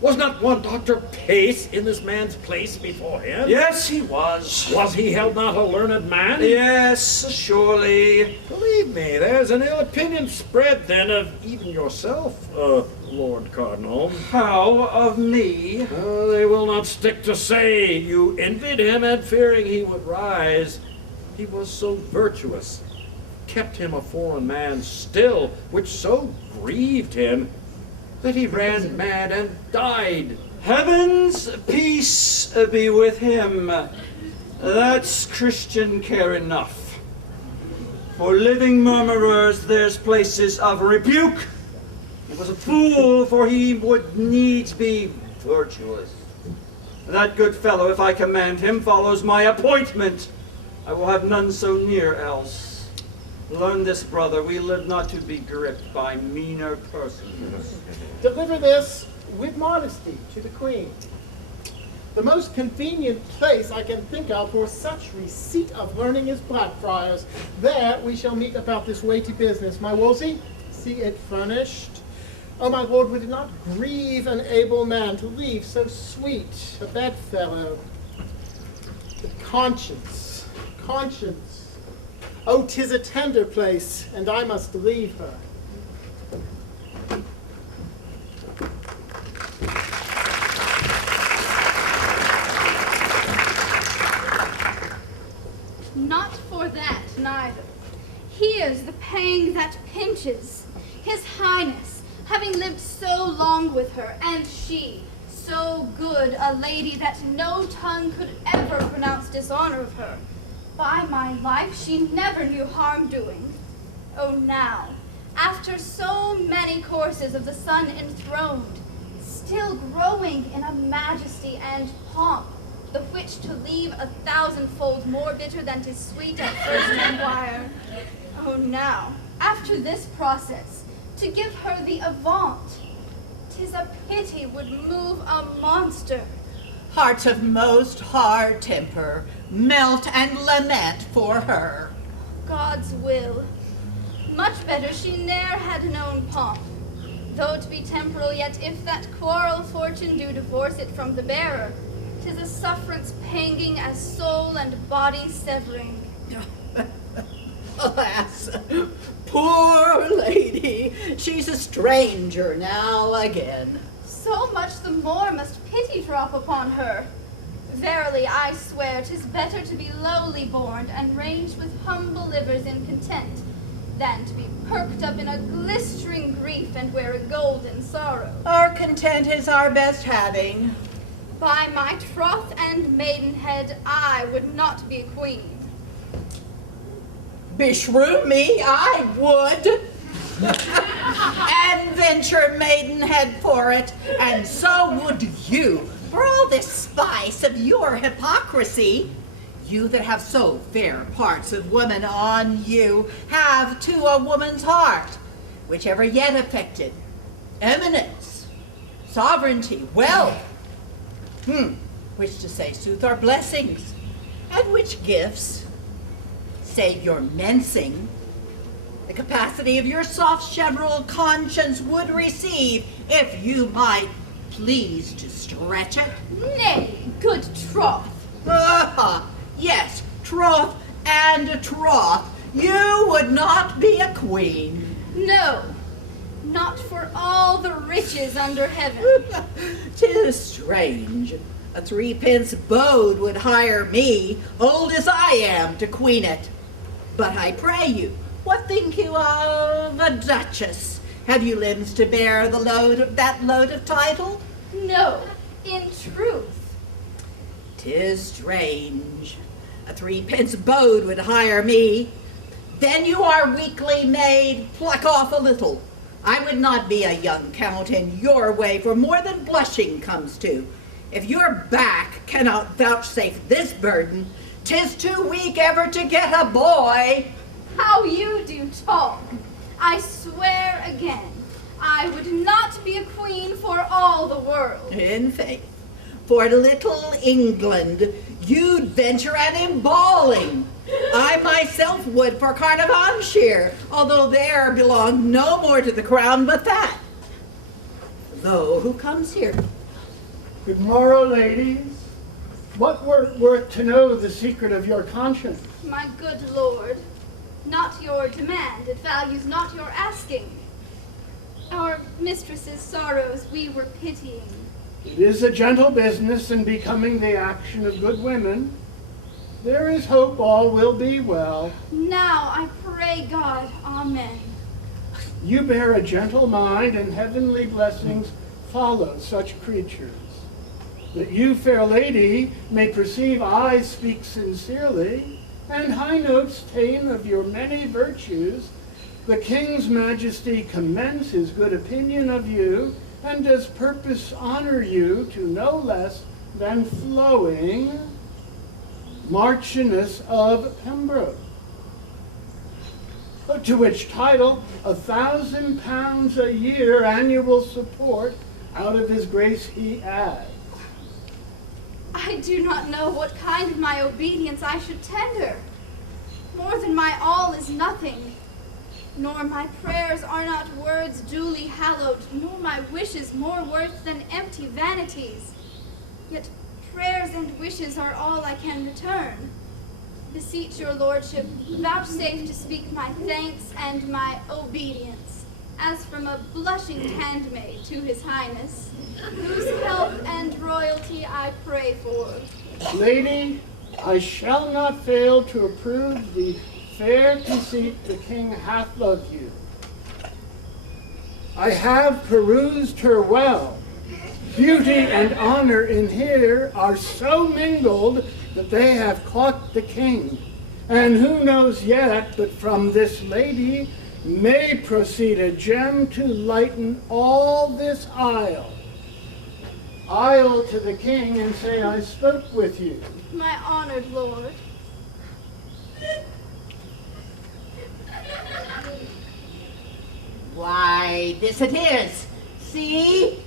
was not one Dr. Pace in this man's place before him? Yes, he was. Was he held not a learned man? Yes, surely. Believe me, there's an ill opinion spread then of even yourself, Lord Cardinal. How of me? They will not stick to say you envied him and fearing he would rise. He was so virtuous, kept him a foreign man still, which so grieved him that he ran mad and died. Heaven's peace be with him. That's Christian care enough. For living murmurers there's places of rebuke. He was a fool, for he would needs be virtuous. That good fellow, if I command him, follows my appointment. I will have none so near else. Learn this, brother, we live not to be gripped by meaner persons. Deliver this with modesty to the queen. The most convenient place I can think of for such receipt of learning is Blackfriars. There we shall meet about this weighty business. My Wolsey, see it furnished. Oh, my lord, would it not grieve an able man to leave so sweet a bedfellow? But conscience, conscience. Oh, 'tis a tender place, and I must leave her. Not for that, neither. Here's the pang that pinches. His Highness, having lived so long with her, and she, so good a lady that no tongue could ever pronounce dishonor of her. By my life, she never knew harm doing. Oh, now, after so many courses of the sun enthroned, still growing in a majesty and pomp, the which to leave 1,000-fold more bitter than 'tis sweet at first to inquire. Oh, now, after this process, to give her the avant, 'tis a pity would move a monster. Hearts of most hard temper, melt and lament for her. God's will. Much better she ne'er had known pomp. Though to be temporal, yet if that quarrel fortune do divorce it from the bearer, 'tis a sufferance panging as soul and body severing. Alas, poor lady, she's a stranger now again. So much the more must pity drop upon her. Verily, I swear, 'tis better to be lowly born and ranged with humble livers in content, than to be perked up in a glistering grief and wear a golden sorrow. Our content is our best having. By my troth and maidenhead, I would not be a queen. Beshrew me, I would. And venture maidenhead for it, and so would you. For all this spice of your hypocrisy, you that have so fair parts of woman on you, have to a woman's heart, which ever yet affected eminence, sovereignty, wealth, which to say sooth are blessings, and which gifts, save your mensing, the capacity of your soft chevral conscience would receive, if you might please to stretch it. Nay, good troth. Yes, troth and troth, you would not be a queen. No, not for all the riches under heaven. 'Tis strange. A 3-pence bode would hire me, old as I am, to queen it. But I pray you, what think you of a duchess? Have you limbs to bear the load of title? No, in truth. 'Tis strange. A 3-pence bode would hire me. Then you are weakly made. Pluck off a little. I would not be a young count in your way for more than blushing comes to. If your back cannot vouchsafe this burden, 'tis too weak ever to get a boy. How you do talk! I swear again, I would not be a queen for all the world. In faith, for little England, you'd venture an emballing. I myself would for Carnarvonshire, although there belong no more to the crown but that. Lo, who comes here? Good morrow, ladies. What were it worth to know the secret of your conscience? My good lord, not your demand, it values not your asking. Our mistress's sorrows we were pitying. It is a gentle business and becoming the action of good women. There is hope all will be well. Now I pray God, amen. You bear a gentle mind, and heavenly blessings follow such creatures. That you, fair lady, may perceive I speak sincerely, and high notes ta'en of your many virtues, the King's Majesty commends his good opinion of you, and does purpose honor you to no less than flowing Marchioness of Pembroke. To which title, £1,000 a year annual support out of his grace he adds. I do not know what kind of my obedience I should tender. More than my all is nothing, nor my prayers are not words duly hallowed, nor my wishes more worth than empty vanities. Yet prayers and wishes are all I can return. Beseech your lordship, vouchsafe to speak my thanks and my obedience, as from a blushing handmaid to his highness, whose health and royalty I pray for. Lady, I shall not fail to approve the fair conceit the king hath of you. I have perused her well. Beauty and honor in here are so mingled that they have caught the king. And who knows yet but from this lady may proceed a gem to lighten all this isle. I'll to the king and say I spoke with you. My honored lord. Why, this it is. See?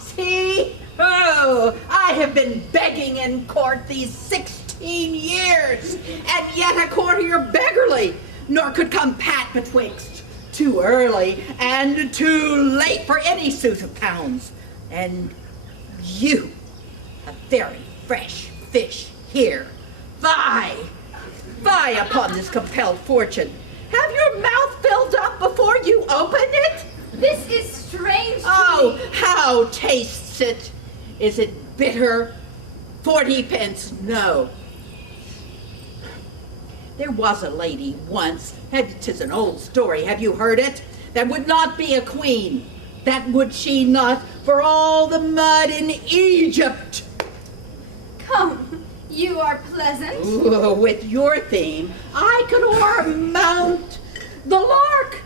See? Oh, I have been begging in court these 16 years, and yet a courtier beggarly, nor could come pat betwixt. Too early and too late for any suit of pounds. And you, a very fresh fish here. Fie! Fie upon this compelled fortune. Have your mouth filled up before you open it? This is strange to Oh, me. how tastes it? Is it bitter? 40 pence, no. There was a lady once, and 'tis an old story, have you heard it? That would not be a queen. That would she not for all the mud in Egypt. Come, you are pleasant. Ooh, with your theme, I could o'ermount the lark,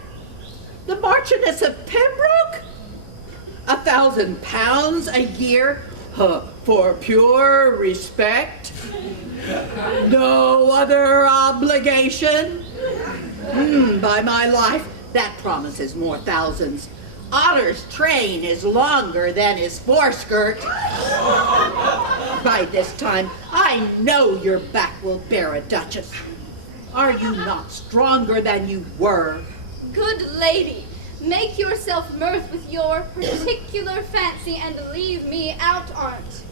the Marchioness of Pembroke. £1,000 a year for pure respect. No other obligation. By my life, that promises more thousands. Otter's train is longer than his foreskirt. By this time, I know your back will bear a duchess. Are you not stronger than you were? Good lady, make yourself mirth with your particular fancy and leave me out on't.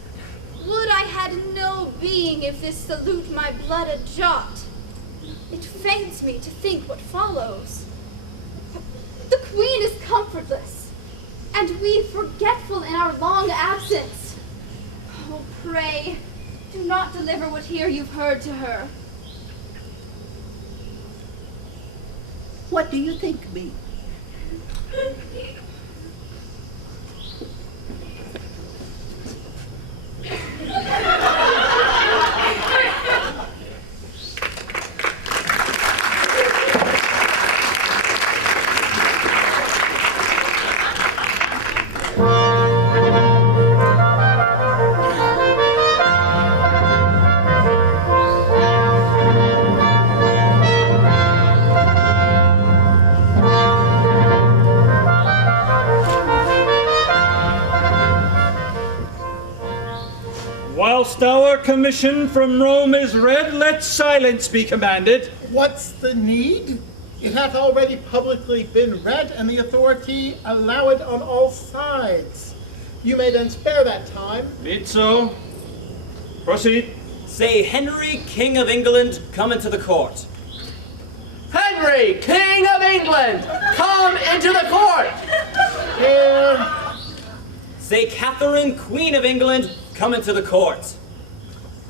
Would I had no being if this salute my blood a jot. It faints me to think what follows. The queen is comfortless, and we forgetful in our long absence. Oh, pray, do not deliver what here you've heard to her. What do you think me? Whilst our commission from Rome is read, let silence be commanded. What's the need? It hath already publicly been read, and the authority allow it on all sides. You may then spare that time. Be it so. Proceed. Say Henry, King of England, come into the court. Henry, King of England, come into the court! Here. Say Catherine, Queen of England, come into the court.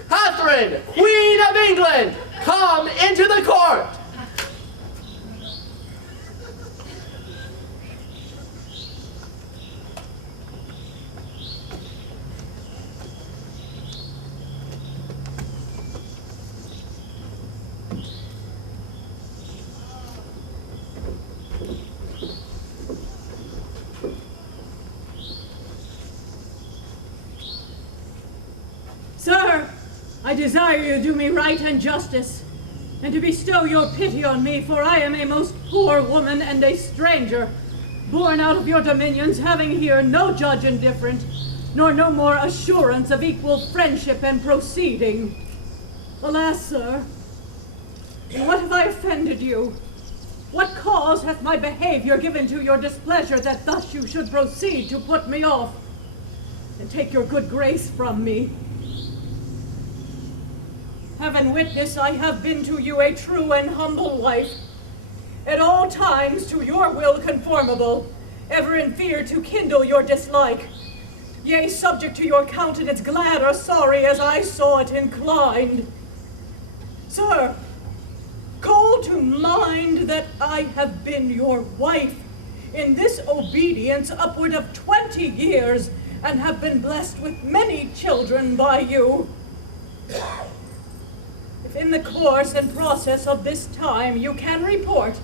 Catherine, Queen of England, come into the court! Sir, I desire you do me right and justice, and to bestow your pity on me, for I am a most poor woman and a stranger, born out of your dominions, having here no judge indifferent, nor no more assurance of equal friendship and proceeding. Alas, sir, in what have I offended you? What cause hath my behavior given to your displeasure, that thus you should proceed to put me off, and take your good grace from me? Heaven witness, I have been to you a true and humble wife, at all times to your will conformable, ever in fear to kindle your dislike, yea, subject to your countenance, glad or sorry as I saw it inclined. Sir, call to mind that I have been your wife in this obedience upward of 20 years, and have been blessed with many children by you. If in the course and process of this time you can report,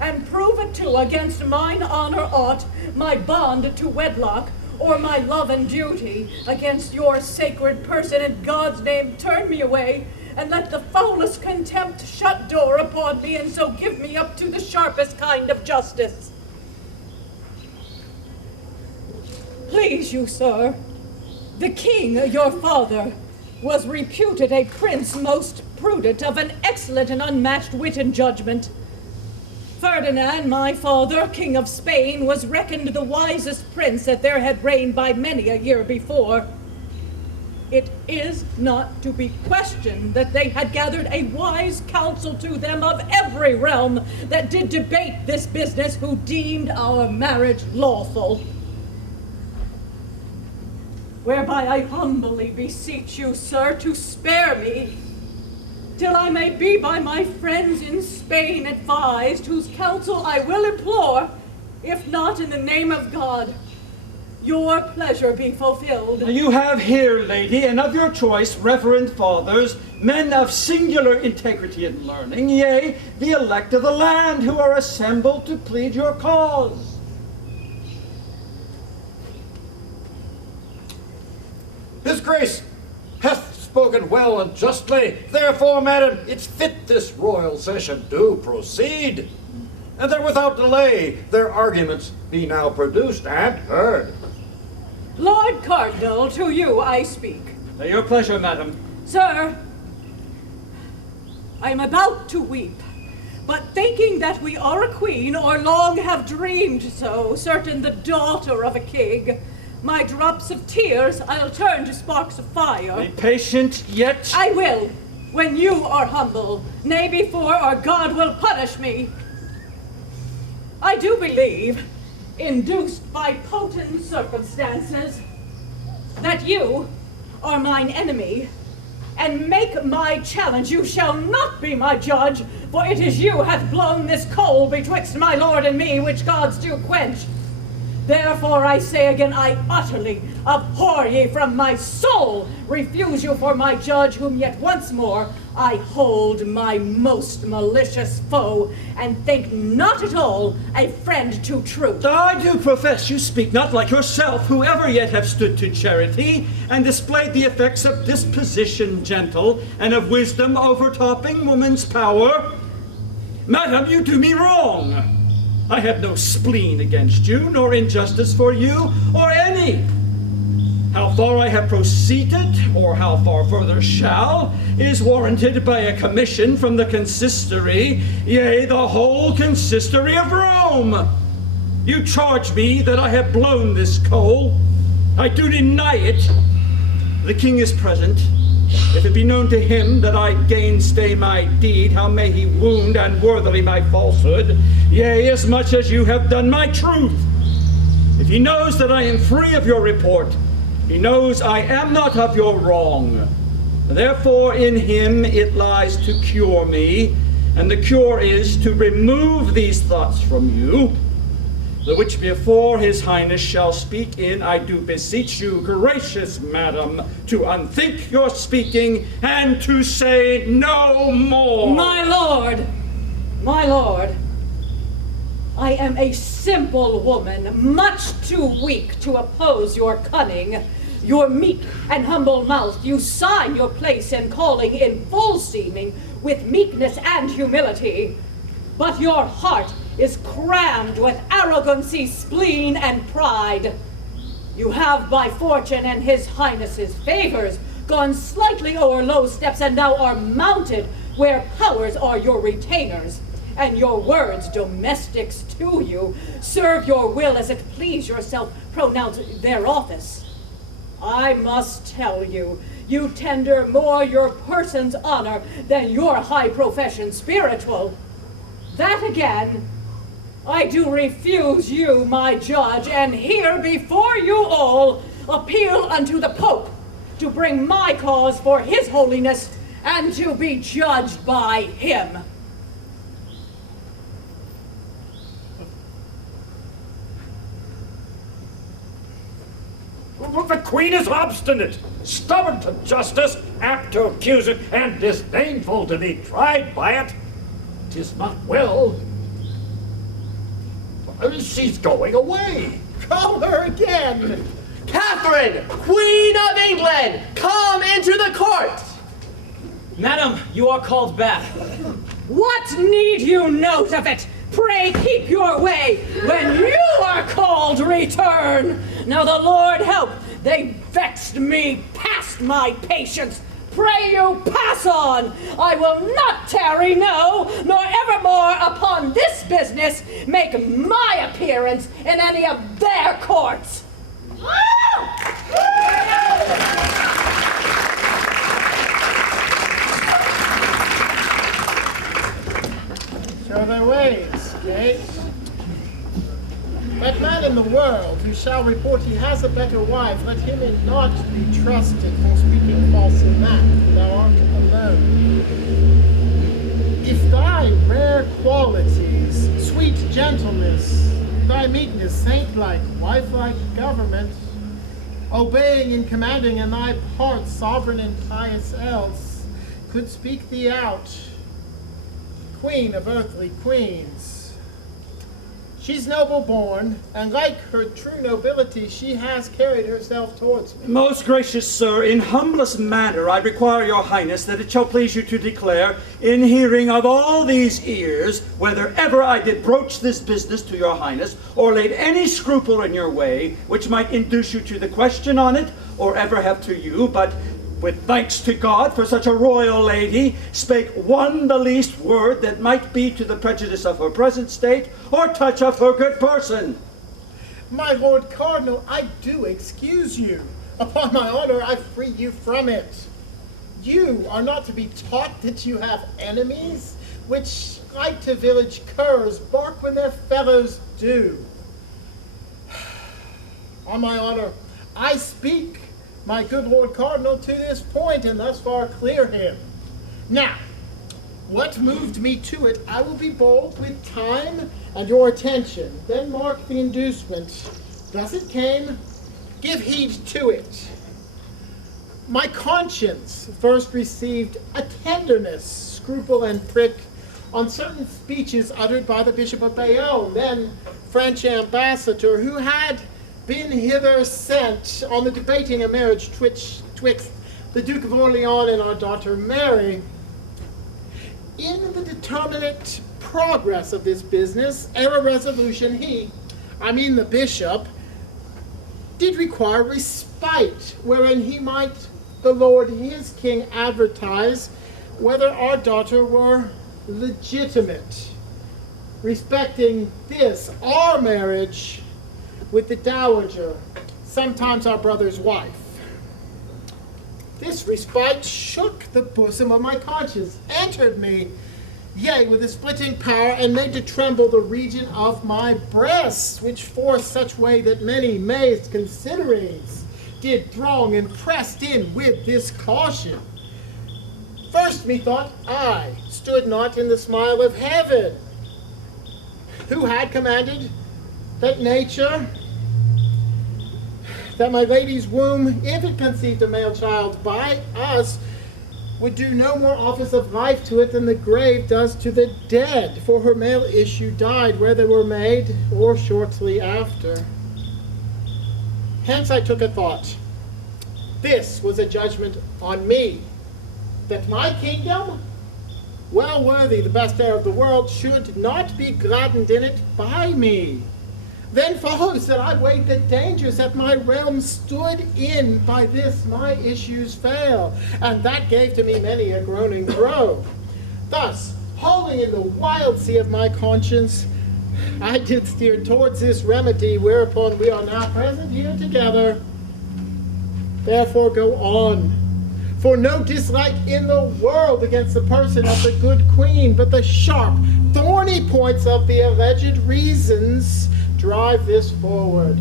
and prove it too against mine honor aught, my bond to wedlock, or my love and duty, against your sacred person, in God's name turn me away, and let the foulest contempt shut door upon me, and so give me up to the sharpest kind of justice. Please you, sir, the king, your father, was reputed a prince most prudent, of an excellent and unmatched wit and judgment. Ferdinand, my father, King of Spain, was reckoned the wisest prince that there had reigned by many a year before. It is not to be questioned that they had gathered a wise council to them of every realm that did debate this business, who deemed our marriage lawful. Whereby I humbly beseech you, sir, to spare me, till I may be by my friends in Spain advised, whose counsel I will implore, if not in the name of God, your pleasure be fulfilled. You have here, lady, and of your choice, reverend fathers, men of singular integrity and learning, yea, the elect of the land, who are assembled to plead your cause. His Grace hath spoken well and justly. Therefore, madam, it's fit this royal session do proceed, and that without delay their arguments be now produced and heard. Lord Cardinal, to you I speak. Your pleasure, madam. Sir, I am about to weep, but thinking that we are a queen, or long have dreamed so, certain the daughter of a king, my drops of tears I'll turn to sparks of fire. Be patient, yet I will, when you are humble, nay, before or God will punish me. I do believe, induced by potent circumstances, that you are mine enemy, and make my challenge. You shall not be my judge, for it is you hath blown this coal betwixt my lord and me, which gods do quench. Therefore I say again, I utterly abhor ye from my soul, refuse you for my judge, whom yet once more I hold my most malicious foe, and think not at all a friend to truth. I do profess you speak not like yourself, who ever yet have stood to charity, and displayed the effects of disposition gentle, and of wisdom overtopping woman's power. Madam, you do me wrong. I have no spleen against you, nor injustice for you, or any. How far I have proceeded, or how far further shall, is warranted by a commission from the consistory, yea, the whole consistory of Rome. You charge me that I have blown this coal. I do deny it. The king is present. If it be known to him that I gainstay my deed, how may he wound unworthily my falsehood, yea, as much as you have done my truth? If he knows that I am free of your report, he knows I am not of your wrong. Therefore in him it lies to cure me, and the cure is to remove these thoughts from you, the which before his highness shall speak in, I do beseech you, gracious madam, to unthink your speaking, and to say no more. My lord, I am a simple woman, much too weak to oppose your cunning. Your meek and humble mouth, you sign your place and calling in full seeming, with meekness and humility. But your heart is crammed with arrogancy, spleen, and pride. You have, by fortune and his highness's favors, gone slightly o'er low steps, and now are mounted where powers are your retainers, and your words, domestics to you, serve your will as it please yourself, pronounce their office. I must tell you, you tender more your person's honor than your high profession spiritual. That again, I do refuse you, my judge, and here before you all appeal unto the Pope to bring my cause for his holiness and to be judged by him. The queen is obstinate, stubborn to justice, apt to accuse it, and disdainful to be tried by it. 'Tis not well. She's going away. Call her again. Catherine, Queen of England, come into the court. Madam, you are called back. What need you note of it? Pray keep your way. When you are called, return. Now the Lord help, they vexed me past my patience. Pray you pass on. I will not tarry, no, nor evermore upon this business make my appearance in any of their courts. Show their ways, Kate. That man in the world who shall report he has a better wife, let him not be trusted for speaking false in that, thou art alone. If thy rare qualities, sweet gentleness, thy meekness, saint-like, wife-like government, obeying and commanding, and thy part sovereign and pious else, could speak thee out, queen of earthly queens. She's noble born, and like her true nobility, she has carried herself towards me. Most gracious sir, in humblest manner I require your highness that it shall please you to declare, in hearing of all these ears, whether ever I did broach this business to your highness, or laid any scruple in your way, which might induce you to the question on it, or ever have to you, but with thanks to God for such a royal lady, spake one the least word that might be to the prejudice of her present state, or touch of her good person. My Lord Cardinal, I do excuse you. Upon my honor, I free you from it. You are not to be taught that you have enemies, which, like to village curs, bark when their fellows do. On my honor, I speak, my good Lord Cardinal, to this point, and thus far clear him. Now, what moved me to it, I will be bold with time and your attention. Then mark the inducement. Thus it came, give heed to it. My conscience first received a tenderness, scruple, and prick on certain speeches uttered by the Bishop of Bayonne, then French ambassador, who had been hither sent on the debating a marriage twixt the Duke of Orleans and our daughter Mary. In the determinate progress of this business, ere a resolution, the bishop, did require respite, wherein he might, the Lord his king, advertise whether our daughter were legitimate, respecting this, our marriage with the dowager, sometimes our brother's wife. This respite shook the bosom of my conscience, entered me, yea, with a splitting power, and made to tremble the region of my breast, which forced such way that many mazed considerings did throng and pressed in with this caution. First, methought, I stood not in the smile of heaven, who had commanded that nature, that my lady's womb, if it conceived a male child by us, would do no more office of life to it than the grave does to the dead, for her male issue died where they were made, or shortly after. Hence I took a thought. This was a judgment on me, that my kingdom, well worthy the best heir of the world, should not be gladdened in it by me. Then follows that I weighed the dangers that my realm stood in by this my issues fail, and that gave to me many a groaning grow. Thus, hauling in the wild sea of my conscience, I did steer towards this remedy, whereupon we are now present here together. Therefore go on, for no dislike in the world against the person of the good queen, but the sharp, thorny points of the alleged reasons drive this forward.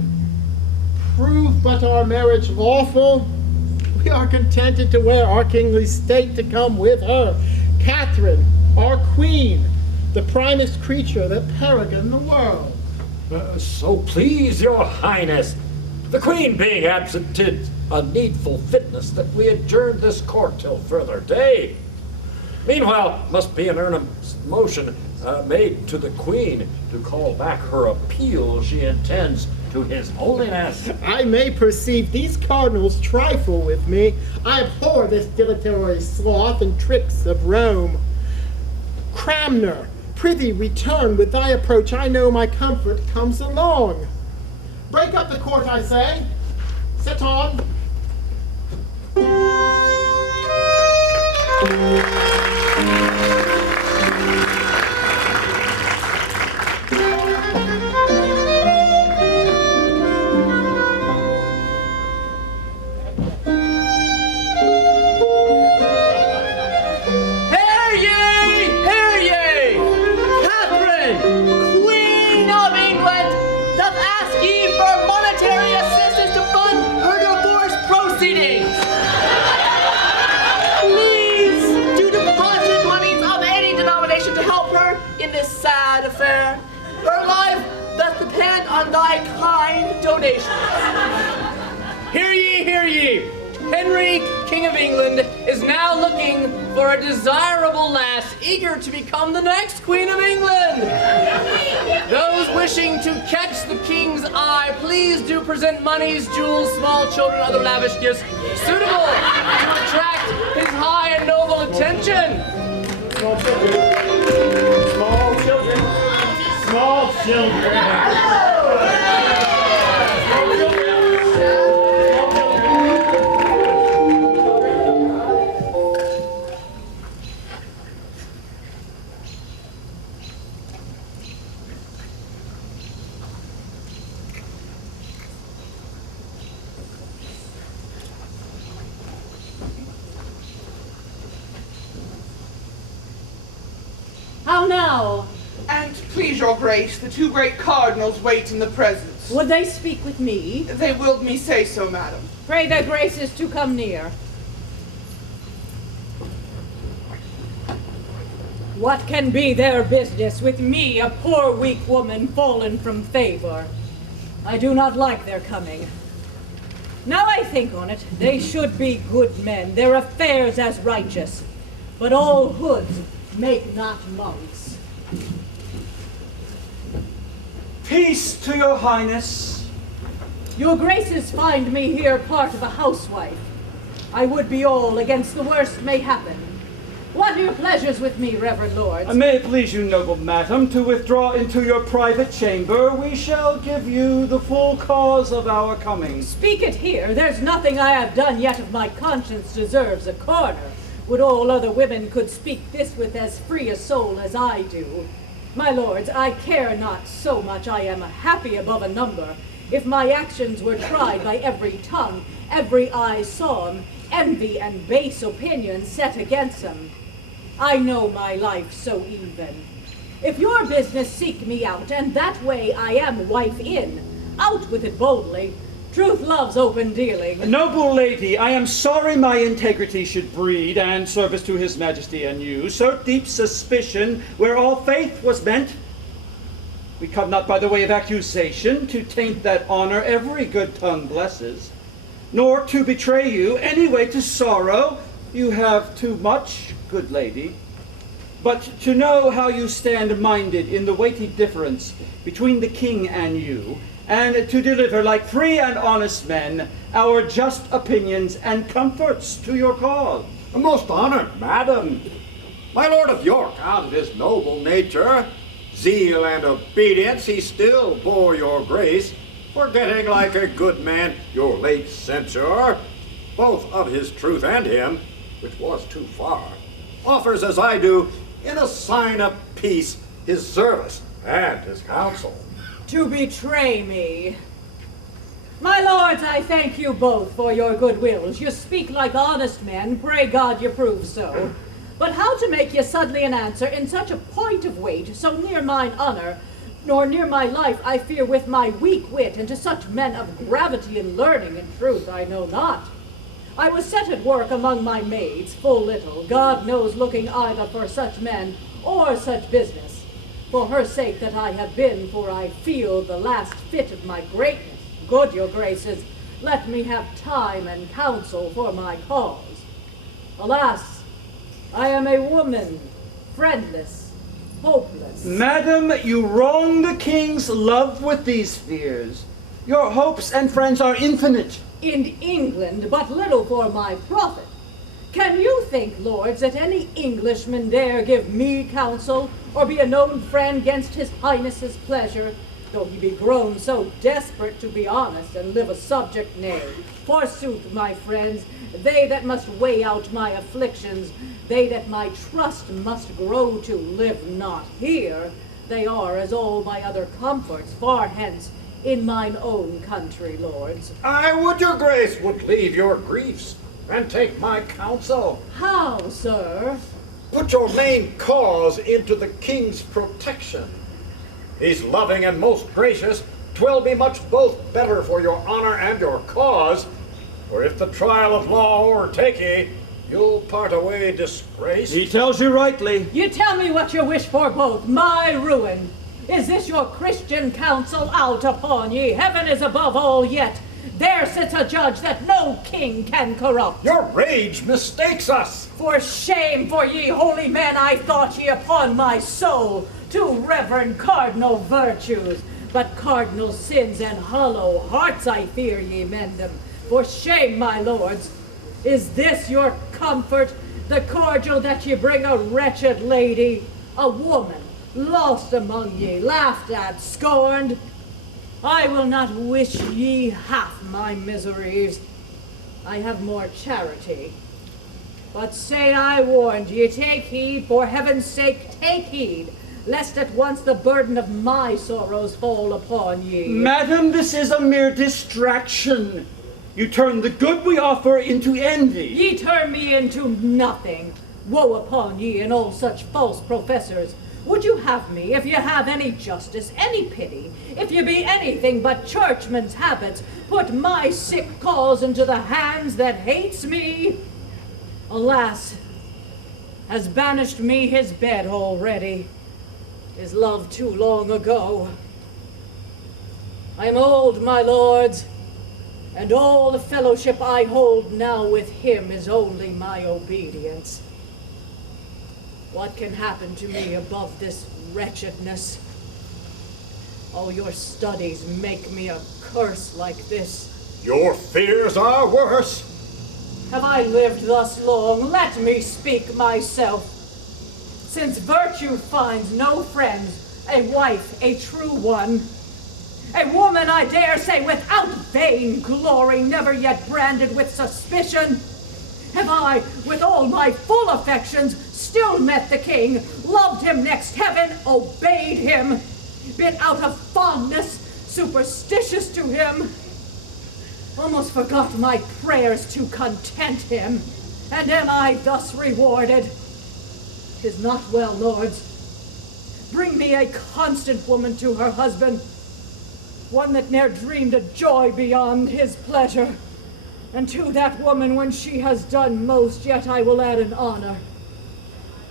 Prove but our marriage lawful, we are contented to wear our kingly state to come with her, Catherine, our queen, the primest creature that paragon the world. So please your highness, the queen being absent, 'tis a needful fitness that we adjourn this court till further day. Meanwhile, must be an earnest motion made to the queen to call back her appeal she intends to his holiness. I may perceive these cardinals trifle with me. I abhor this dilatory sloth and tricks of Rome. Cramner, prithee return, with thy approach I know my comfort comes along. Break up the court, I say. Sit on. Sad affair. Her life doth depend on thy kind donation. Hear ye, hear ye. Henry, King of England, is now looking for a desirable lass eager to become the next Queen of England. Those wishing to catch the king's eye, please do present monies, jewels, small children, other lavish gifts suitable to attract his high and noble attention. Small children. Small children. Small children. How now? And please your grace, the two great cardinals wait in the presence. Would they speak with me? They willed me say so, madam. Pray their graces to come near. What can be their business with me, a poor weak woman fallen from favor? I do not like their coming. Now I think on it, they should be good men, their affairs as righteous. But all hoods make not monks. Peace to your highness. Your graces find me here part of a housewife. I would be all against the worst may happen. What are your pleasures with me, reverend lords? May it please you, noble madam, to withdraw into your private chamber. We shall give you the full cause of our coming. Speak it here. There's nothing I have done yet of my conscience deserves a corner. Would all other women could speak this with as free a soul as I do. My lords, I care not so much I am happy above a number. If my actions were tried by every tongue, every eye saw 'em, envy and base opinion set against 'em. I know my life so even. If your business seek me out, and that way I am wife in, out with it boldly. Truth loves open dealing. Noble lady, I am sorry my integrity should breed, and service to his majesty and you, so deep suspicion where all faith was meant. We come not by the way of accusation to taint that honor every good tongue blesses, nor to betray you any way to sorrow. You have too much, good lady, but to know how you stand minded in the weighty difference between the king and you, and to deliver like free and honest men our just opinions and comforts to your cause. Most honored madam, my lord of York, out of his noble nature, zeal and obedience, he still bore your grace, forgetting like a good man your late censure, both of his truth and him, which was too far, offers as I do, in a sign of peace, his service and his counsel. To betray me. My lords, I thank you both for your good wills. You speak like honest men, pray God you prove so. But how to make you suddenly an answer in such a point of weight, so near mine honor, nor near my life, I fear with my weak wit, and to such men of gravity and learning and truth I know not. I was set at work among my maids, full little, God knows looking either for such men or such business. For her sake that I have been, for I feel the last fit of my greatness. Good your graces, let me have time and counsel for my cause. Alas, I am a woman, friendless, hopeless. Madam, you wrong the king's love with these fears. Your hopes and friends are infinite. In England, but little for my profit. Can you think, lords, that any Englishman dare give me counsel, or be a known friend gainst his highness's pleasure, though he be grown so desperate to be honest and live a subject knave? Forsooth, my friends, they that must weigh out my afflictions, they that my trust must grow to, live not here. They are as all my other comforts, far hence, in mine own country, lords. I would your grace would leave your griefs and take my counsel. How, sir? Put your main cause into the king's protection. He's loving and most gracious. 'Twill be much both better for your honor and your cause. For if the trial of law o'ertake ye, you'll part away disgraced. He tells you rightly. You tell me what you wish for both, my ruin. Is this your Christian counsel out upon ye? Heaven is above all yet. There sits a judge that no king can corrupt. Your rage mistakes us. For shame for ye, holy men, I thought ye upon my soul to reverend cardinal virtues. But cardinal sins and hollow hearts I fear ye mend them. For shame, my lords. Is this your comfort, the cordial that ye bring a wretched lady, a woman, lost among ye, laughed at, scorned? I will not wish ye half my miseries. I have more charity. But say I warned ye, take heed, for heaven's sake, take heed, lest at once the burden of my sorrows fall upon ye. Madam, this is a mere distraction. You turn the good we offer into envy. Ye turn me into nothing. Woe upon ye and all such false professors. Would you have me, if you have any justice, any pity, if you be anything but churchmen's habits, put my sick cause into the hands that hates me? Alas, has banished me his bed already, his love too long ago. I am old, my lords, and all the fellowship I hold now with him is only my obedience. What can happen to me above this wretchedness? All your studies make me a curse like this. Your fears are worse. have I lived thus long, let me speak myself. Since virtue finds no friends, a wife, a true one, a woman, I dare say, without vain glory, never yet branded with suspicion, have I, with all my full affections, still met the king, loved him next heaven, obeyed him, been out of fondness, superstitious to him, almost forgot my prayers to content him, and am I thus rewarded? 'Tis not well, lords. Bring me a constant woman to her husband, one that ne'er dreamed a joy beyond his pleasure. And to that woman, when she has done most, yet I will add an honor,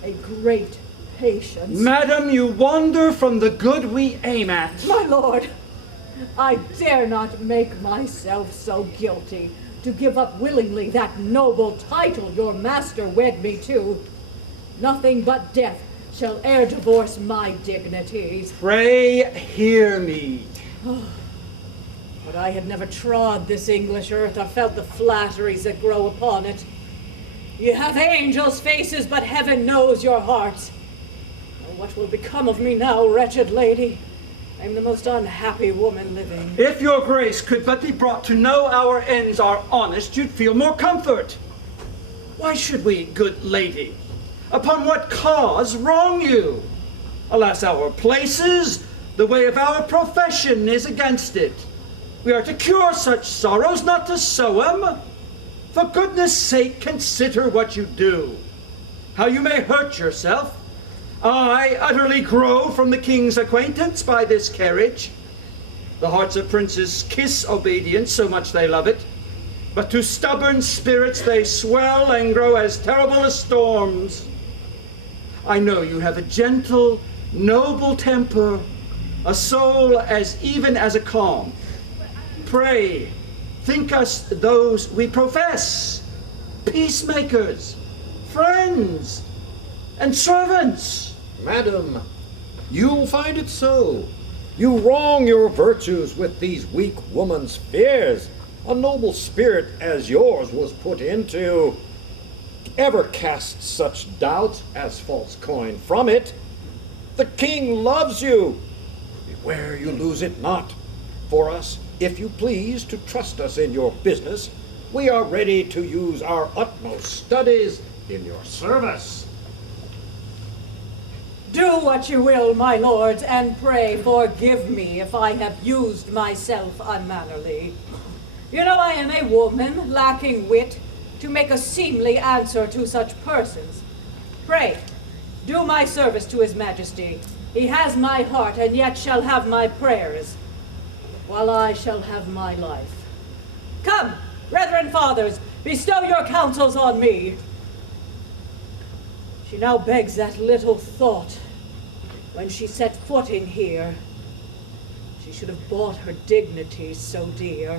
a great patience. Madam, you wander from the good we aim at. My lord, I dare not make myself so guilty to give up willingly that noble title your master wed me to. Nothing but death shall e'er divorce my dignities. Pray hear me. But I have never trod this English earth or felt the flatteries that grow upon it. You have angels' faces, but heaven knows your hearts. Oh, what will become of me now, wretched lady? I am the most unhappy woman living. If your grace could but be brought to know our ends are honest, you'd feel more comfort. Why should we, good lady, upon what cause wrong you? Alas, our places, the way of our profession is against it. We are to cure such sorrows, not to sow them. For goodness sake, consider what you do, how you may hurt yourself. I utterly grow from the king's acquaintance by this carriage. The hearts of princes kiss obedience, so much they love it. But to stubborn spirits they swell and grow as terrible as storms. I know you have a gentle, noble temper, a soul as even as a calm. Pray, think us those we profess, peacemakers, friends, and servants. Madam, you'll find it so. You wrong your virtues with these weak woman's fears. A noble spirit as yours was put into. Ever cast such doubt as false coin from it. The king loves you. Beware you lose it not. For us, if you please to trust us in your business, we are ready to use our utmost studies in your service. Do what you will, my lords, and pray forgive me if I have used myself unmannerly. You know I am a woman lacking wit to make a seemly answer to such persons. Pray, do my service to his majesty. He has my heart, and yet shall have my prayers, while I shall have my life. Come, brethren fathers, bestow your counsels on me. She now begs that little thought. When she set foot in here, she should have bought her dignity so dear.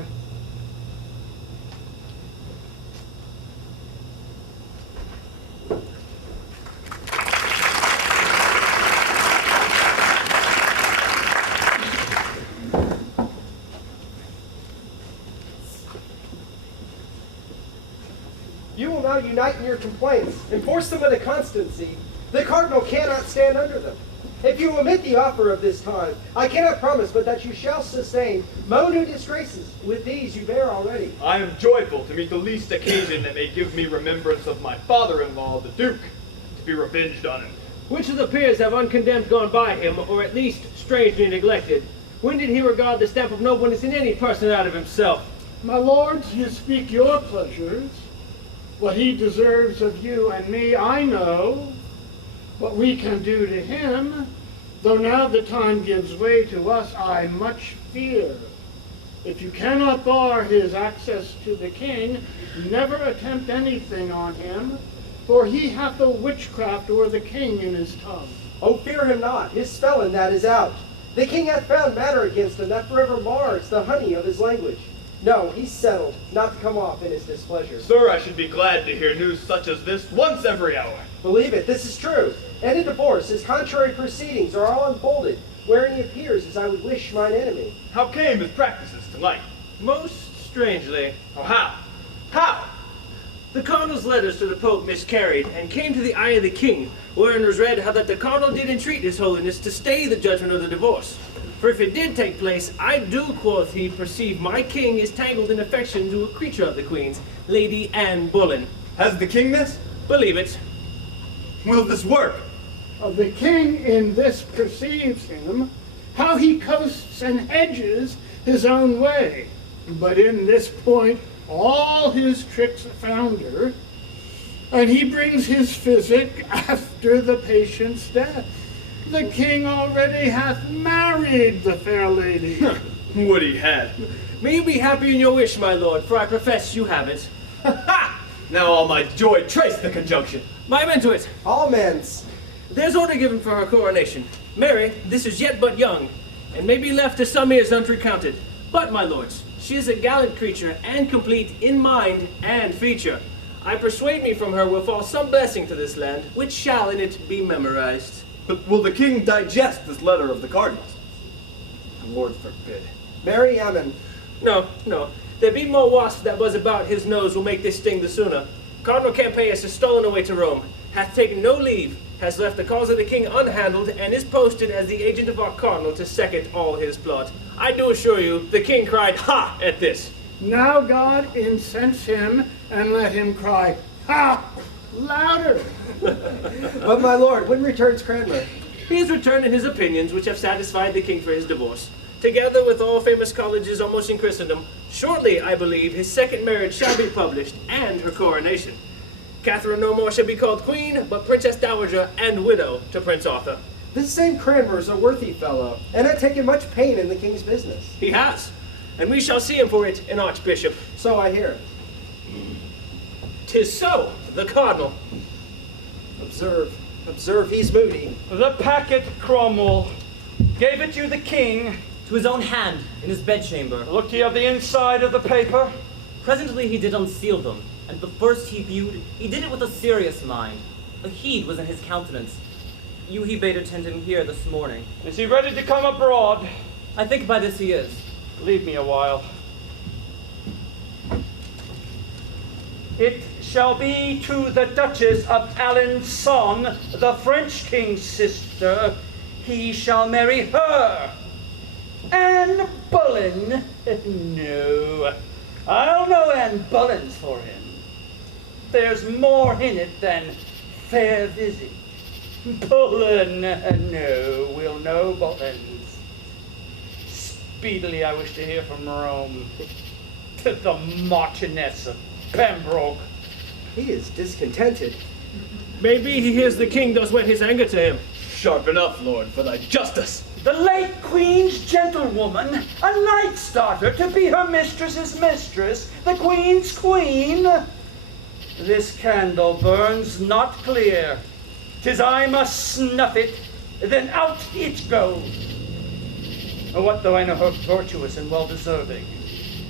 You will now unite in your complaints, enforce them with a constancy. The cardinal cannot stand under them. If you omit the offer of this time, I cannot promise but that you shall sustain mo new disgraces. With these you bear already. I am joyful to meet the least occasion that may give me remembrance of my father-in-law, the Duke, to be revenged on him. Which of the peers have uncondemned gone by him, or at least strangely neglected? When did he regard the stamp of nobleness in any person out of himself? My lords, you speak your pleasures. What he deserves of you and me, I know. What we can do to him, though now the time gives way to us, I much fear. If you cannot bar his access to the king, never attempt anything on him, for he hath a witchcraft or the king in his tongue. Oh, fear him not, his spelling that is out. The king hath found matter against him that forever mars the honey of his language. No, he's settled, not to come off in his displeasure. Sir, I should be glad to hear news such as this once every hour. Believe it, this is true. And in divorce, his contrary proceedings are all unfolded, wherein he appears as I would wish mine enemy. How came his practices tonight? Most strangely. Oh, how? How? The cardinal's letters to the Pope miscarried, and came to the eye of the king, wherein was read how that the cardinal did entreat his holiness to stay the judgment of the divorce. For if it did take place, I do, quoth he, perceive my king is tangled in affection to a creature of the queen's, Lady Anne Boleyn. Has the king this? Believe it. Will this work? The king in this perceives him, how he coasts and hedges his own way. But in this point all his tricks founder, and he brings his physic after the patient's death. The king already hath married the fair lady. Would he had. May you be happy in your wish, my lord, for I profess you have it. Now all my joy trace the conjunction. My men to it. All men's. There's order given for her coronation. Mary, this is yet but young, and may be left to some years unrecounted. But, my lords, she is a gallant creature, and complete in mind and feature. I persuade me from her will fall some blessing to this land, which shall in it be memorized. But will the king digest this letter of the cardinal's? The Lord forbid. Mary Ammon. No, no. There be more wasps that buzz about his nose will make this sting the sooner. Cardinal Campeius has stolen away to Rome, hath taken no leave, has left the cause of the king unhandled, and is posted as the agent of our cardinal to second all his plot. I do assure you, the king cried, "Ha!" at this. Now God incense him, and let him cry, "Ha!" louder. But my lord, when returns Cranmer? He has returned in his opinions, which have satisfied the king for his divorce. Together with all famous colleges almost in Christendom, shortly, I believe, his second marriage shall be published, and her coronation. Catherine no more shall be called queen, but Princess Dowager and widow to Prince Arthur. This same Cranmer is a worthy fellow, and hath taken much pain in the king's business. He has, and we shall see him for it an archbishop. So I hear. 'Tis so, the cardinal. Observe, he's moody. The packet, Cromwell. Gave it you the king. To his own hand, in his bedchamber. Looked ye of the inside of the paper? Presently he did unseal them, and the first he viewed, he did it with a serious mind. A heed was in his countenance. You he bade attend him here this morning. Is he ready to come abroad? I think by this he is. Leave me a while. It shall be to the Duchess of Alençon, the French king's sister. He shall marry her. Anne Boleyn? No, I'll know Anne Boleyn's for him. There's more in it than fair visage. Boleyn? No, we'll know Boleyn's. Speedily I wish to hear from Rome. To the Marchioness of Pembroke. He is discontented. Maybe he hears the king does whet his anger to him. Sharp enough, Lord, for thy justice. The late queen's gentlewoman, a night starter to be her mistress's mistress, the queen's queen. This candle burns not clear. 'Tis I must snuff it, then out it goes. What though I know her virtuous and well-deserving?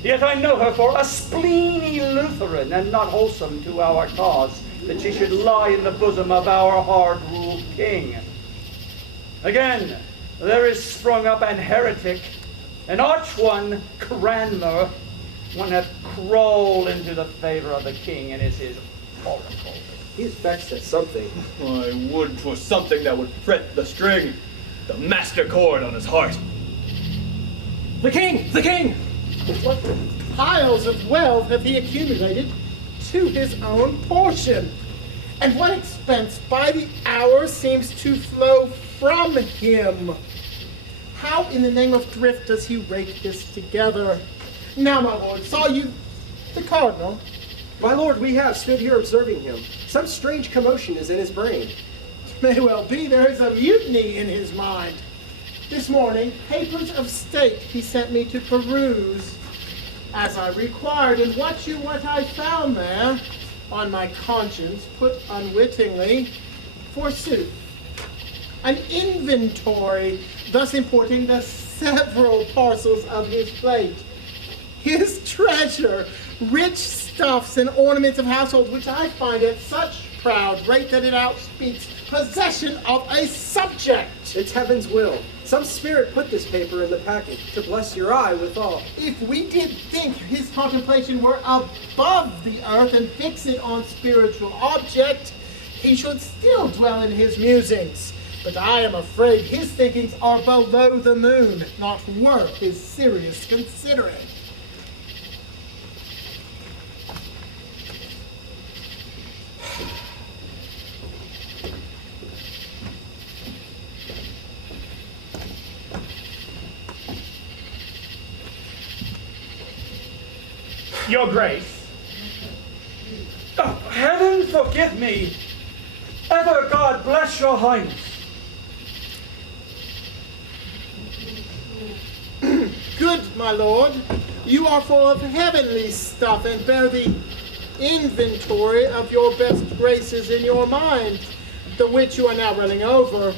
Yet I know her for a spleeny Lutheran, and not wholesome to our cause, that she should lie in the bosom of our hard-ruled king. Again, there is sprung up an heretic, an arch one, Cranmer. One hath crawled into the favor of the king, and is his oracle. He is vexed at something. I would 'twas something that would fret the string, the master chord on his heart. The king! The king! What piles of wealth have he accumulated to his own portion? And what expense by the hour seems to flow from him? How in the name of thrift does he rake this together? Now, my lord, saw you the cardinal? My lord, we have stood here observing him. Some strange commotion is in his brain. May well be there is a mutiny in his mind. This morning, papers of state he sent me to peruse, as I required, and what I found there, on my conscience, put unwittingly, forsooth, an inventory, thus importing the several parcels of his plate, his treasure, rich stuffs and ornaments of household, which I find at such proud rate that it outspeaks possession of a subject. It's heaven's will. Some spirit put this paper in the packet to bless your eye withal. If we did think his contemplation were above the earth and fix it on spiritual object, he should still dwell in his musings. But I am afraid his thinkings are below the moon, not worth his serious considering. Your Grace. Oh, heaven forgive me. Ever God bless your Highness. Good, my lord. You are full of heavenly stuff and bear the inventory of your best graces in your mind, the which you are now running over.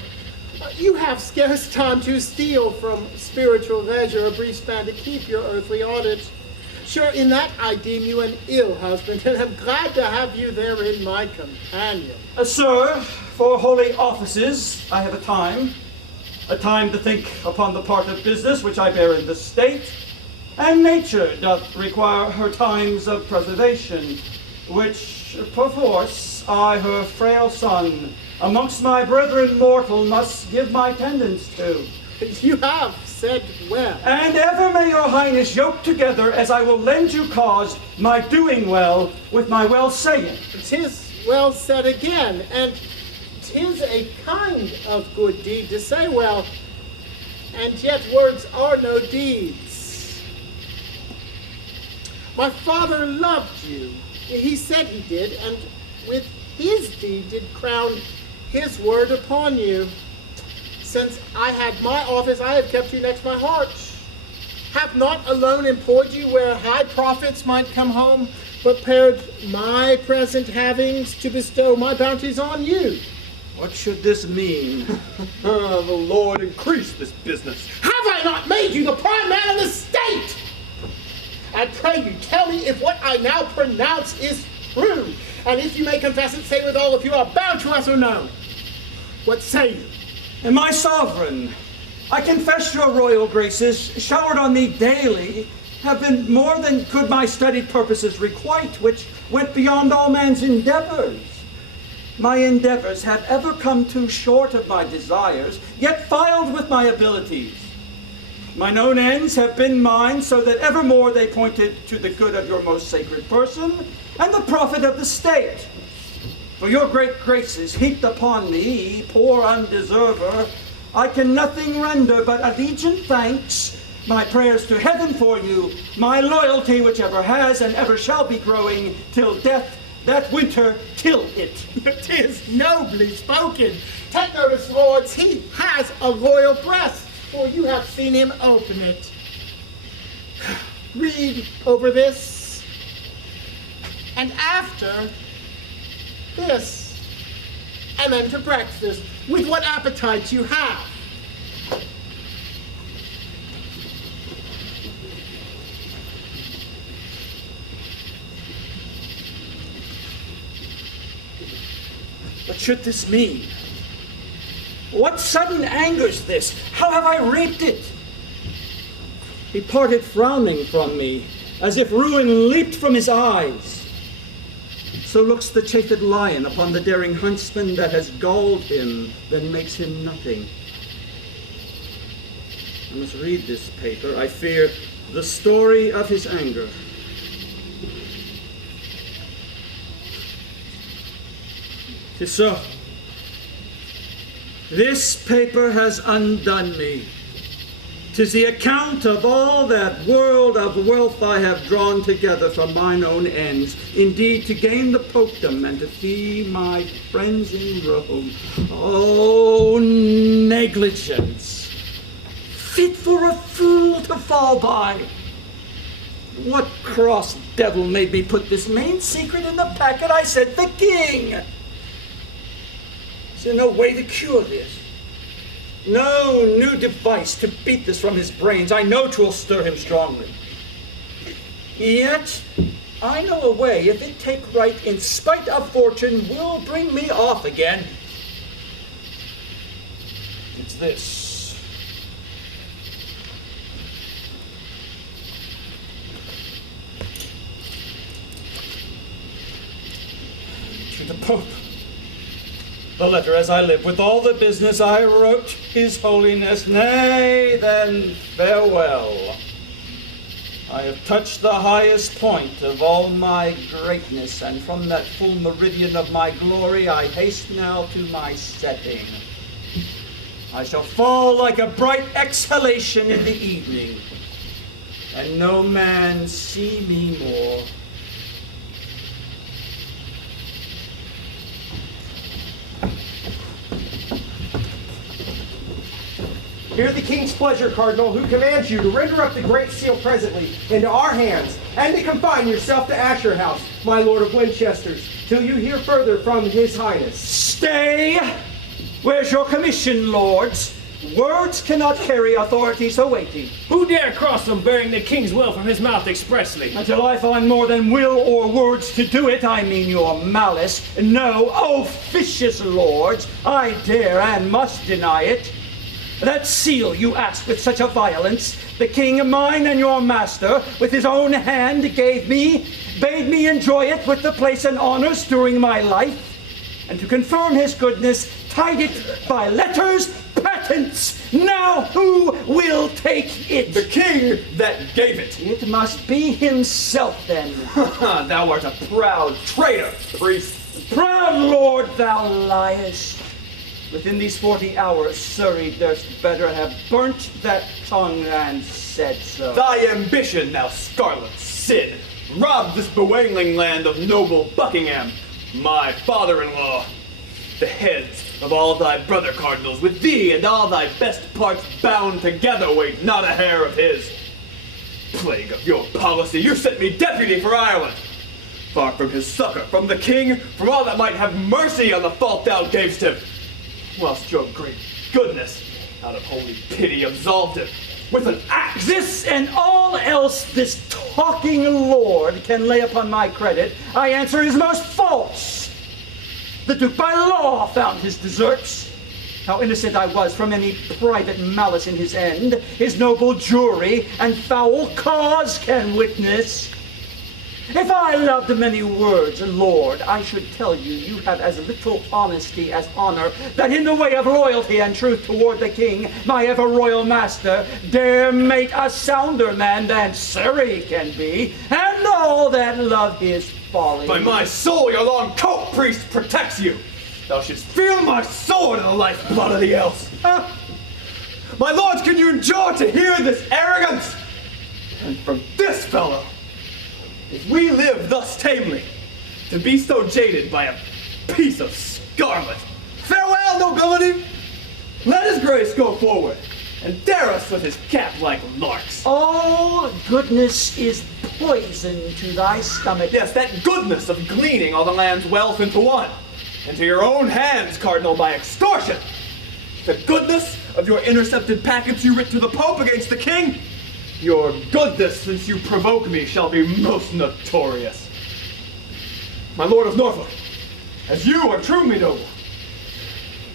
You have scarce time to steal from spiritual leisure a brief span to keep your earthly audit. Sure, in that I deem you an ill husband, and am glad to have you therein my companion. Sir, for holy offices I have a time to think upon the part of business which I bear in the state, and nature doth require her times of preservation, which perforce I, her frail son, amongst my brethren mortal, must give my tendance to. You have said well. And ever may your Highness yoke together, as I will lend you cause, my doing well with my well saying. 'Tis well said again, and 'tis a kind of good deed to say well, and yet words are no deeds. My father loved you. He said he did, and with his deed did crown his word upon you. Since I had my office, I have kept you next my heart. Have not alone employed you where high profits might come home, but pared my present havings to bestow my bounties on you. What should this mean? The Lord increase this business. Have I not made you the prime man of the state? I pray you tell me if what I now pronounce is true, and if you may confess it, say withal if you are bound to us or no. What say you? And my sovereign, I confess your royal graces, showered on me daily, have been more than could my studied purposes requite, which went beyond all man's endeavors. My endeavors have ever come too short of my desires, yet filed with my abilities. Mine own ends have been mine, so that evermore they pointed to the good of your most sacred person, and the profit of the state. For your great graces heaped upon me, poor undeserver, I can nothing render but allegiant thanks, my prayers to heaven for you, my loyalty which ever has and ever shall be growing, till death that winter kill it. 'Tis nobly spoken. Take notice, lords, he has a loyal breast, for you have seen him open it. Read over this, and after this, and then to breakfast, with what appetites you have. What should this mean? What sudden anger's this? How have I reaped it? He parted frowning from me, as if ruin leaped from his eyes. So looks the chafed lion upon the daring huntsman that has galled him, then makes him nothing. I must read this paper, I fear, the story of his anger. Tis so. This paper has undone me. 'Tis the account of all that world of wealth I have drawn together from mine own ends, indeed to gain the popedom and to fee my friends in Rome. Oh, negligence! Fit for a fool to fall by! What cross devil made me put this main secret in the packet I sent the king? Is there no way to cure this? No new device to beat this from his brains. I know 'twill stir him strongly. Yet I know a way, if it take right, in spite of fortune, will bring me off again. It's is this? To the Pope. The letter as I live, with all the business I wrote His Holiness. Nay, then farewell. I have touched the highest point of all my greatness, and from that full meridian of my glory I haste now to my setting. I shall fall like a bright exhalation in the evening, and no man see me more. Hear the king's pleasure, Cardinal, who commands you to render up the Great Seal presently into our hands, and to confine yourself to Asher House, my lord of Winchester's, till you hear further from his highness. Stay! Where's your commission, lords? Words cannot carry authority so weighty. Who dare cross them, bearing the king's will from his mouth expressly? Until I find more than will or words to do it, I mean your malice. No, officious lords, I dare and must deny it. That seal you ask with such a violence, the king mine and your master, with his own hand gave me, bade me enjoy it with the place and honors during my life, and to confirm his goodness, tied it by letters, patents. Now who will take it? The king that gave it. It must be himself then. Thou art a proud traitor, priest. Proud lord, thou liest. Within these 40 hours, Surrey durst better have burnt that tongue and said so. Thy ambition, thou scarlet Cid, robbed this bewailing land of noble Buckingham, my father-in-law. The heads of all thy brother cardinals, with thee and all thy best parts bound together, weighed not a hair of his. Plague of your policy, you sent me deputy for Ireland. Far from his succor, from the king, from all that might have mercy on the fault thou gavest him. Whilst your great goodness, out of holy pity, absolved him with an axe. This and all else this talking lord can lay upon my credit, I answer is most false. The Duke by law found his deserts. How innocent I was from any private malice in his end, his noble jury and foul cause can witness. If I loved many words, Lord, I should tell you, you have as little honesty as honor, that in the way of loyalty and truth toward the king, my ever-royal master, dare mate a sounder man than Surrey can be, and all that love his folly. By my soul, your long coat, priest, protects you. Thou shouldst feel my sword in the lifeblood of the else. My lords, can you endure to hear this arrogance? And from this fellow, if we live thus tamely, to be so jaded by a piece of scarlet. Farewell, nobility! Let his grace go forward, and dare us with his cap-like larks. All goodness is poison to thy stomach. Yes, that goodness of gleaning all the land's wealth into one, into your own hands, Cardinal, by extortion. The goodness of your intercepted packets you writ to the Pope against the king. Your goodness, since you provoke me, shall be most notorious. My lord of Norfolk, as you are truly noble,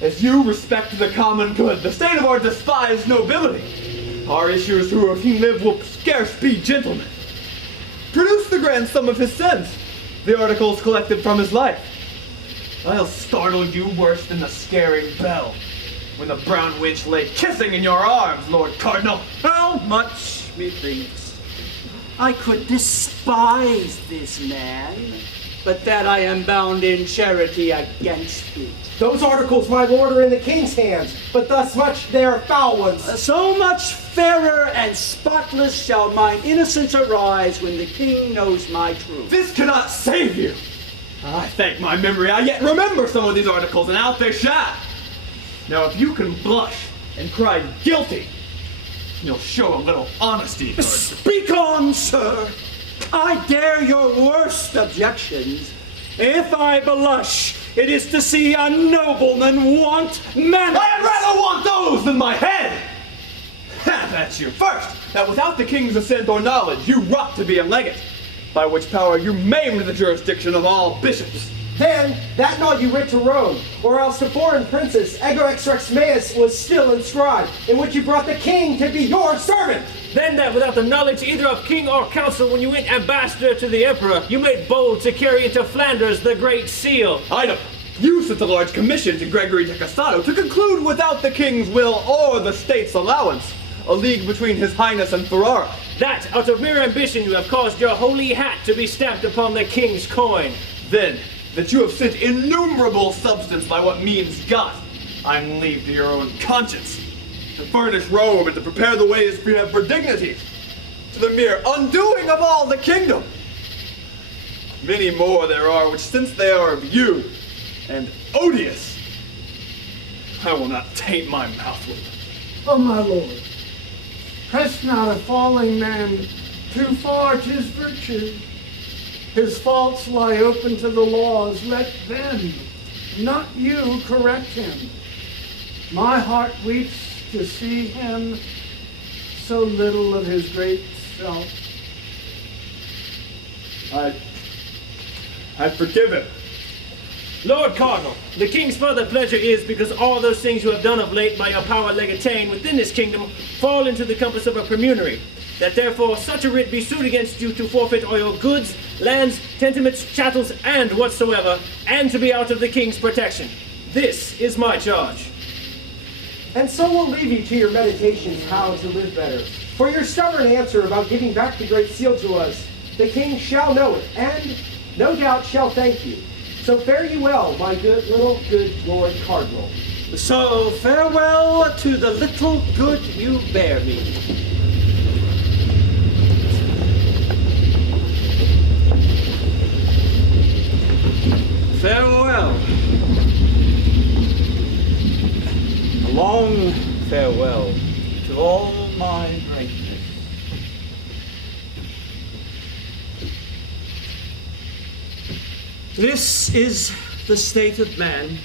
as you respect the common good, the state of our despised nobility, our issuers who if he live will scarce be gentlemen. Produce the grand sum of his sins, the articles collected from his life. I'll startle you worse than the scaring bell, when the brown wench lay kissing in your arms, Lord Cardinal. How much, methinks, I could despise this man, but that I am bound in charity against it. Those articles, my lord, are in the king's hands, but thus much they are foul ones. So much fairer and spotless shall mine innocence arise when the king knows my truth. This cannot save you. I thank my memory, I yet remember some of these articles, and out they shall. Now, if you can blush and cry guilty, you'll show a little honesty. Speak on, sir. I dare your worst objections. If I blush, it is to see a nobleman want manners. I'd rather want those than my head. That's you. First, that without the king's assent or knowledge, you wrought to be a legate, by which power you maimed the jurisdiction of all bishops. Then, that not you writ to Rome, or else to foreign princes, ego ex rex meus was still inscribed, in which you brought the king to be your servant. Then that without the knowledge either of king or council, when you went ambassador to the emperor, you made bold to carry into Flanders the great seal. Item. You sent a large commission to Gregory de Castado to conclude without the king's will or the state's allowance a league between his highness and Ferrara. That, out of mere ambition, you have caused your holy hat to be stamped upon the king's coin. Then, that you have sent innumerable substance by what means got, I leave to your own conscience, to furnish Rome and to prepare the ways for dignity, to the mere undoing of all the kingdom. Many more there are which, since they are of you, and odious, I will not taint my mouth with them. Oh, my lord, press not a falling man too far 'tis virtue. His faults lie open to the laws. Let them, not you, correct him. My heart weeps to see him so little of his great self. I forgive him. Lord Cardinal, the king's further pleasure is because all those things you have done of late by your power legatine within this kingdom fall into the compass of a premunary, that therefore such a writ be sued against you to forfeit all your goods, lands, tentaments, chattels, and whatsoever, and to be out of the king's protection. This is my charge. And so we'll leave you to your meditations how to live better. For your stubborn answer about giving back the Great Seal to us, the king shall know it, and no doubt shall thank you. So fare you well, my good Lord Cardinal. So farewell to the little good you bear me. Farewell. A long farewell to all my greatness. This is the state of man.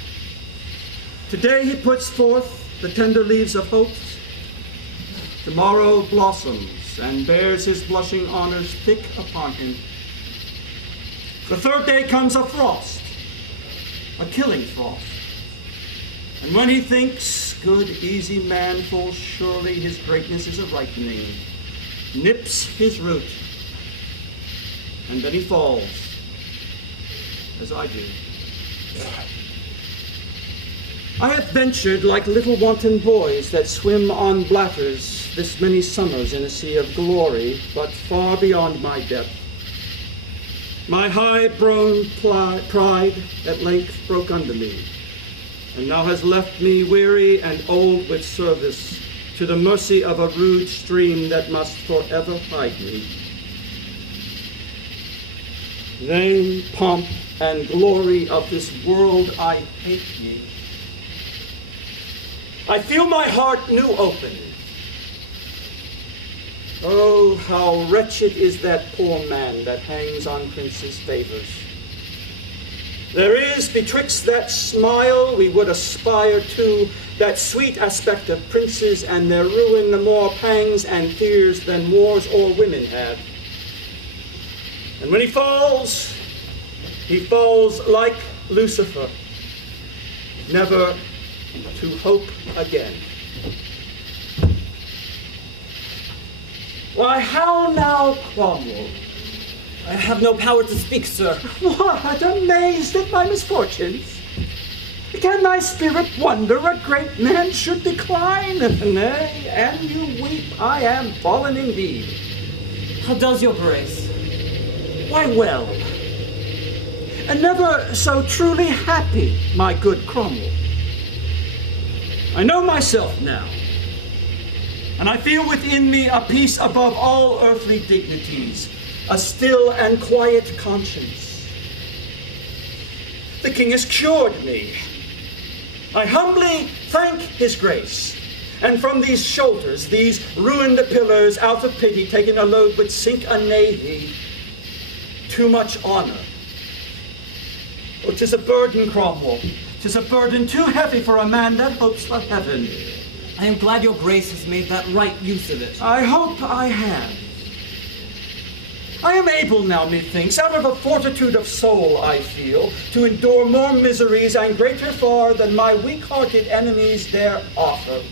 Today he puts forth the tender leaves of hopes. Tomorrow blossoms and bears his blushing honors thick upon him. The third day comes a frost, a killing frost. And when he thinks, good easy man, full surely his greatness is a ripening, nips his root, and then he falls, as I do. I have ventured like little wanton boys that swim on bladders this many summers in a sea of glory, but far beyond my depth. My high-born pride at length broke under me, and now has left me weary and old with service to the mercy of a rude stream that must forever hide me. Vain pomp and glory of this world, I hate ye. I feel my heart new open. Oh, how wretched is that poor man that hangs on princes' favors. There is betwixt that smile we would aspire to, that sweet aspect of princes and their ruin, more pangs and fears than wars or women have. And when he falls like Lucifer, never to hope again. Why, how now, Cromwell? I have no power to speak, sir. What, amazed at my misfortunes? Can thy spirit wonder a great man should decline? Nay, and you weep, I am fallen indeed. How does your grace? Why, well, and never so truly happy, my good Cromwell. I know myself now, and I feel within me a peace above all earthly dignities, a still and quiet conscience. The king has cured me. I humbly thank his grace, and from these shoulders, these ruined pillars, out of pity, taking a load would sink a navy. Too much honor. Oh, 'tis a burden, Cromwell. 'Tis a burden too heavy for a man that hopes for heaven. I am glad your grace has made that right use of it. I hope I have. I am able now, methinks, out of a fortitude of soul I feel, to endure more miseries and greater far than my weak-hearted enemies dare offer.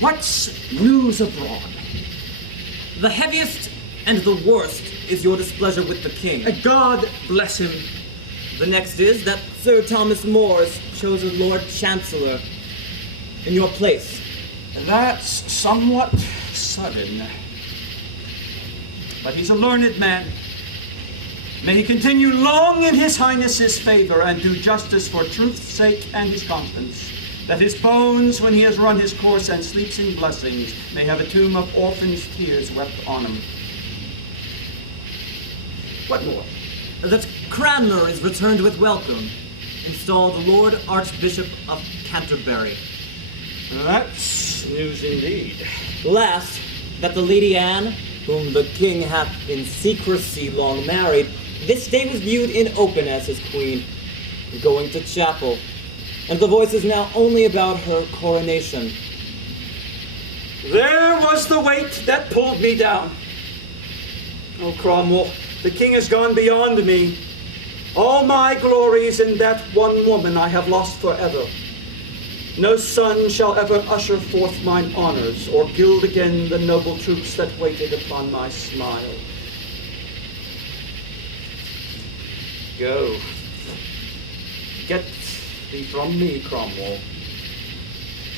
What's news abroad? The heaviest and the worst is your displeasure with the king. God bless him. The next is that Sir Thomas More is chosen Lord Chancellor in your place. That's somewhat sudden. But he's a learned man. May he continue long in his highness's favor and do justice for truth's sake and his conscience, that his bones, when he has run his course and sleeps in blessings, may have a tomb of orphans' tears wept on him. What more? That Cranmer is returned with welcome, installed Lord Archbishop of Canterbury. That's news indeed. Last, that the Lady Anne, whom the king hath in secrecy long married, this day was viewed in open as his queen, going to chapel, and the voice is now only about her coronation. There was the weight that pulled me down. Oh, Cromwell, the king has gone beyond me. All my glories in that one woman I have lost forever. No son shall ever usher forth mine honors, or gild again the noble troops that waited upon my smile. Go. Get thee from me, Cromwell.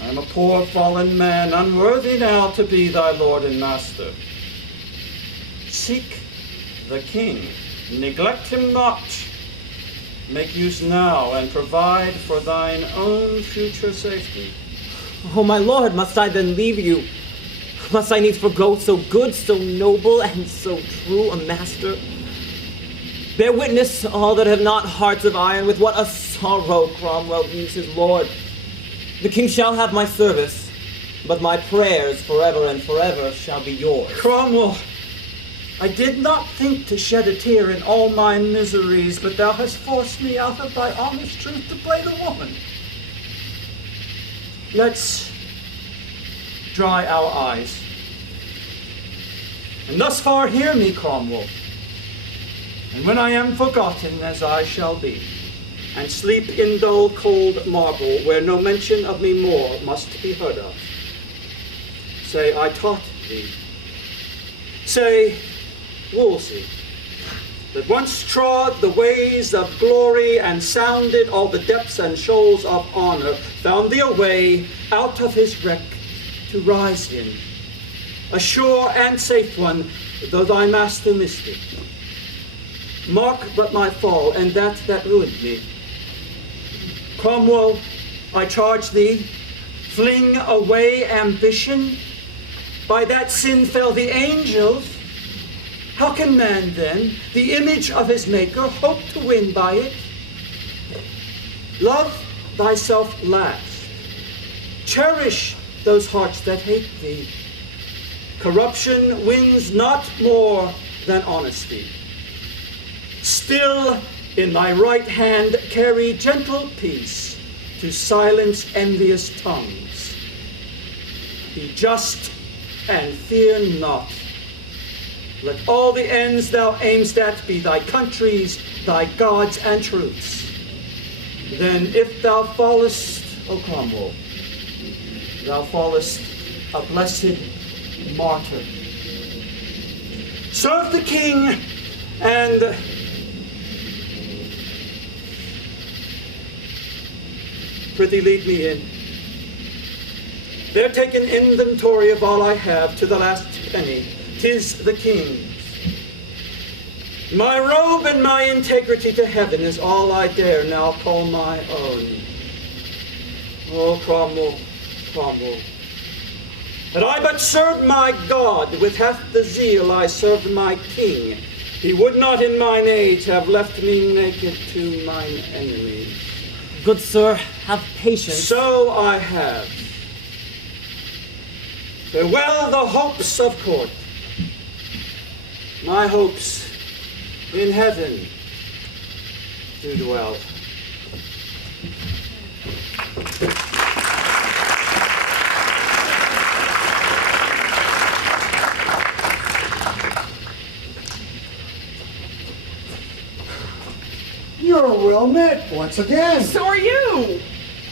I am a poor fallen man, unworthy now to be thy lord and master. Seek the king, neglect him not. Make use now and provide for thine own future safety. Oh, my lord, must I then leave you? Must I needs forgo so good, so noble, and so true a master? Bear witness, all that have not hearts of iron, with what a sorrow Cromwell leaves his lord. The king shall have my service, but my prayers forever and forever shall be yours. Cromwell, I did not think to shed a tear in all my miseries, but thou hast forced me out of thy honest truth to play the woman. Let's dry our eyes. And thus far hear me, Cromwell. And when I am forgotten, as I shall be, and sleep in dull cold marble, where no mention of me more must be heard of, say, I taught thee. Say, Wolsey, that once trod the ways of glory and sounded all the depths and shoals of honor, found thee a way out of his wreck to rise in, a sure and safe one, though thy master missed it. Mark but my fall, and that ruined me. Cromwell, I charge thee, fling away ambition. By that sin fell the angels. How can man then, the image of his maker, hope to win by it? Love thyself last. Cherish those hearts that hate thee. Corruption wins not more than honesty. Still in thy right hand carry gentle peace to silence envious tongues. Be just and fear not. Let all the ends thou aimst at be thy country's, thy gods, and truths. Then if thou fallest, O Cromwell, thou fallest a blessed martyr. Serve the king and prithee lead me in. There take an inventory of all I have to the last penny. 'Tis the king's. My robe and my integrity to heaven is all I dare now call my own. Oh, Cromwell, Cromwell, had I but served my God with half the zeal I served my king, he would not in mine age have left me naked to mine enemies. Good sir, have patience. So I have. Farewell the hopes of court. My hopes in heaven do dwell. You're well met once again. So are you.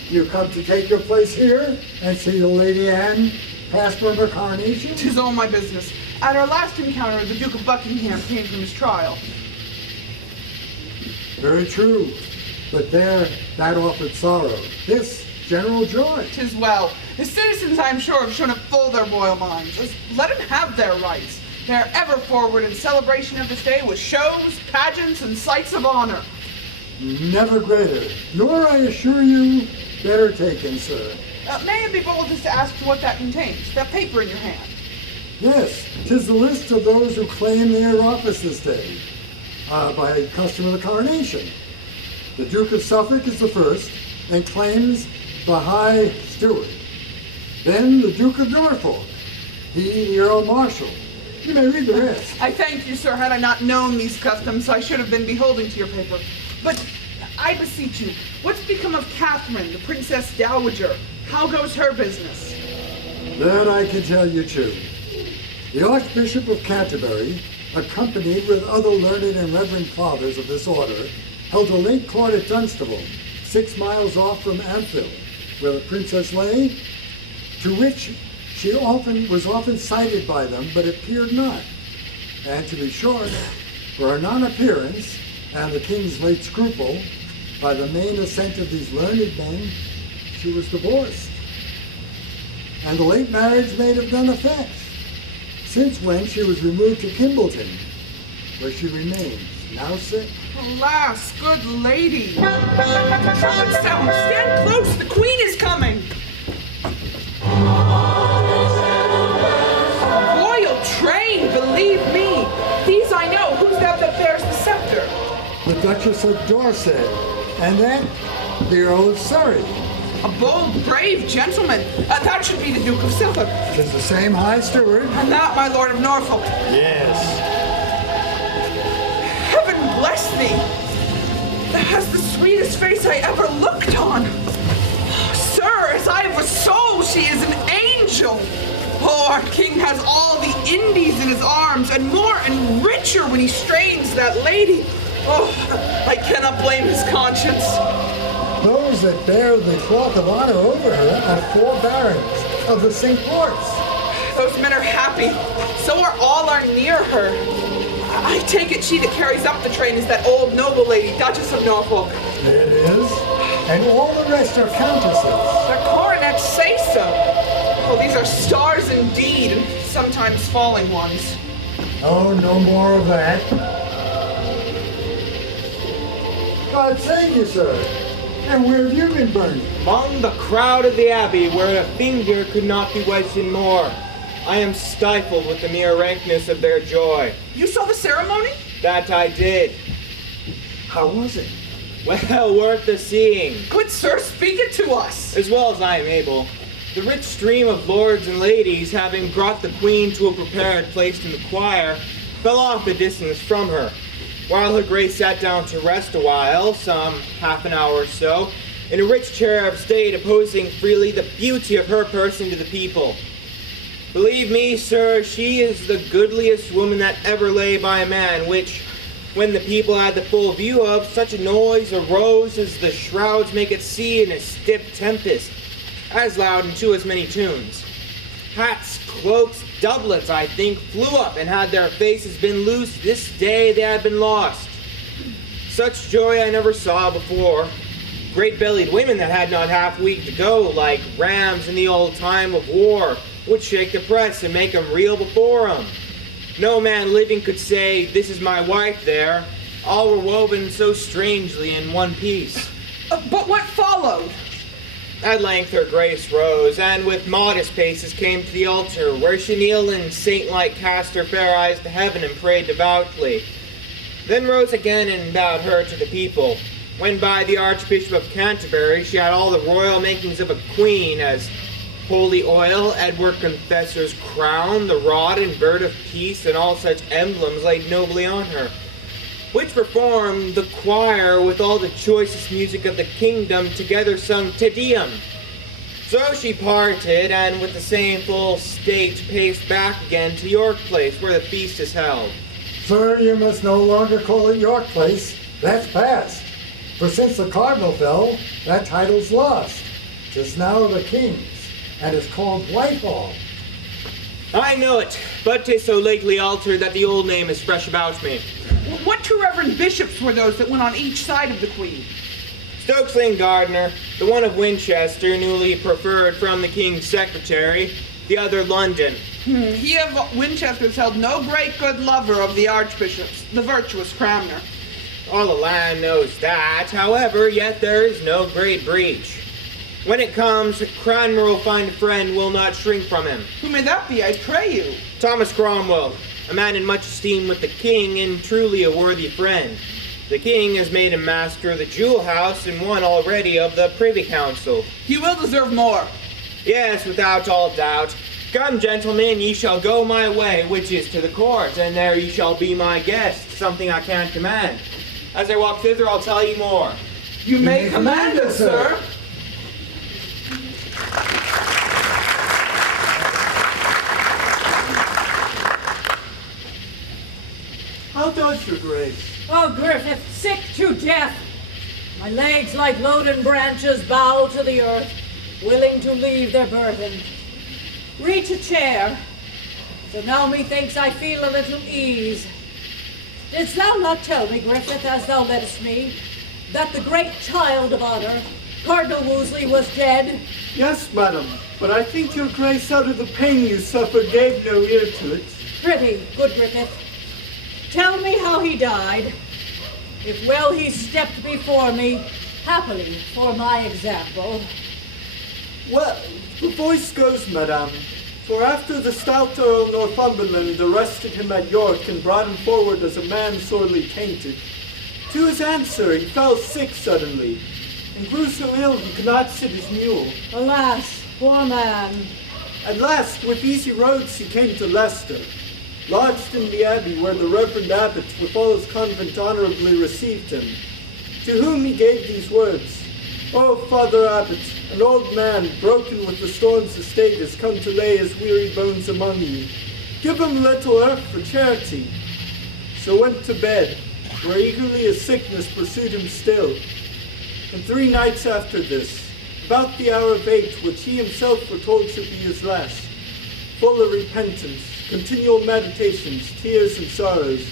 You come to take your place here and see the Lady Anne pass from her coronation? 'Tis all my business. At our last encounter, the Duke of Buckingham came from his trial. Very true. But there, that offered sorrow. This, general joy. 'Tis well. The citizens, I am sure, have shown it full their royal minds. Let them have their rights. They are ever forward in celebration of this day with shows, pageants, and sights of honor. Never greater. Nor, I assure you, better taken, sir. May I be bold as to ask what that contains? That paper in your hand. Yes, 'tis the list of those who claim their office this day, by custom of the coronation. The Duke of Suffolk is the first, and claims the High Steward. Then the Duke of Norfolk, he the Earl Marshal. You may read the rest. I thank you, sir. Had I not known these customs, I should have been beholding to your paper. But I beseech you, what's become of Catherine, the Princess Dowager? How goes her business? That I can tell you too. The Archbishop of Canterbury, accompanied with other learned and reverend fathers of this order, held a late court at Dunstable, 6 miles off from Amphill, where the princess lay, to which she was often cited by them, but appeared not. And to be short, for her non-appearance, and the king's late scruple, by the main assent of these learned men, she was divorced. And the late marriage made of none effect, since when she was removed to Kimbleton, where she remains, now sick. Alas, good lady. The trumpet sound. Stand close, the queen is coming. Royal train, believe me. These I know. Who's that bears the scepter? The Duchess of Dorset, and then the Earl of Surrey. A bold, brave gentleman. That should be the Duke of Suffolk. 'Tis the same High Steward. And that, my Lord of Norfolk. Yes. Heaven bless thee. That has the sweetest face I ever looked on. Sir, as I have a soul, she is an angel. Oh, our king has all the Indies in his arms, and more and richer when he strains that lady. Oh, I cannot blame his conscience. Those that bear the cloth of honor over her are 4 barons of the Cinque Ports. Those men are happy. So are all are near her. I take it she that carries up the train is that old noble lady, Duchess of Norfolk. It is. And all the rest are countesses. The coronets say so. Oh, these are stars indeed, and sometimes falling ones. Oh, no more of that. God save you, sir. And where have you been burning? Among the crowd of the abbey, where a finger could not be wedged in more. I am stifled with the mere rankness of their joy. You saw the ceremony? That I did. How was it? Well, worth the seeing. Good sir, speak it to us. As well as I am able. The rich stream of lords and ladies, having brought the queen to a prepared place in the choir, fell off a distance from her, while her grace sat down to rest a while, some half an hour or so, in a rich chair of state, opposing freely the beauty of her person to the people. Believe me, sir, she is the goodliest woman that ever lay by a man, which, when the people had the full view of, such a noise arose as the shrouds make at sea in a stiff tempest, as loud and to as many tunes. Hats, cloaks, doublets, I think, flew up, and had their faces been loose, this day they had been lost. Such joy I never saw before. Great-bellied women that had not half a week to go, like rams in the old time of war, would shake the press and make 'em reel before 'em. No man living could say, "This is my wife," there. All were woven so strangely in one piece. But what followed? At length her grace rose, and with modest paces came to the altar, where she kneeled and saint-like cast her fair eyes to heaven and prayed devoutly. Then rose again and bowed her to the people, when by the Archbishop of Canterbury she had all the royal makings of a queen, as holy oil, Edward Confessor's crown, the rod and bird of peace, and all such emblems laid nobly on her, which performed the choir with all the choicest music of the kingdom together sung Te Deum. So she parted, and with the same full state paced back again to York Place, where the feast is held. Sir, you must no longer call it York Place. That's past. For since the cardinal fell, that title's lost. 'Tis now the king's, and is called Whitehall. I know it, but 'tis so lately altered that the old name is fresh about me. What two reverend bishops were those that went on each side of the queen? Stokesley and Gardiner, the one of Winchester, newly preferred from the king's secretary, the other London. He of Winchester's held no great good lover of the archbishops, the virtuous Cranmer. All the land knows that, however, yet there is no great breach. When it comes, Cranmer will find a friend will not shrink from him. Who may that be, I pray you? Thomas Cromwell, a man in much esteem with the king and truly a worthy friend. The king has made him master of the jewel house and one already of the privy council. He will deserve more. Yes, without all doubt. Come, gentlemen, ye shall go my way, which is to the court, and there ye shall be my guests, something I can't command. As I walk thither, I'll tell you more. You may command us, sir. How does your grace? Oh, Griffith, sick to death. My legs like loden branches bow to the earth, willing to leave their burden. Reach a chair. So now methinks I feel a little ease. Didst thou not tell me, Griffith, as thou leddest me, that the great child of honor, Cardinal Wolsey, was dead? Yes, madam, but I think your grace out of the pain you suffered gave no ear to it. Prithee, good Griffith, tell me how he died. If well he stepped before me, happily for my example. Well, the voice goes, madam, for after the stout Earl Northumberland arrested him at York and brought him forward as a man sorely tainted, to his answer he fell sick suddenly, and grew so ill he could not sit his mule. Alas, poor man. At last, with easy roads he came to Leicester, lodged in the abbey where the reverend abbot with all his convent honorably received him, to whom he gave these words: "O Father Abbot, an old man, broken with the storm's estate, has come to lay his weary bones among you. Give him a little earth for charity." So went to bed, where eagerly his sickness pursued him still. And 3 nights after this, about the hour of 8, which he himself foretold should be his last, full of repentance, continual meditations, tears and sorrows,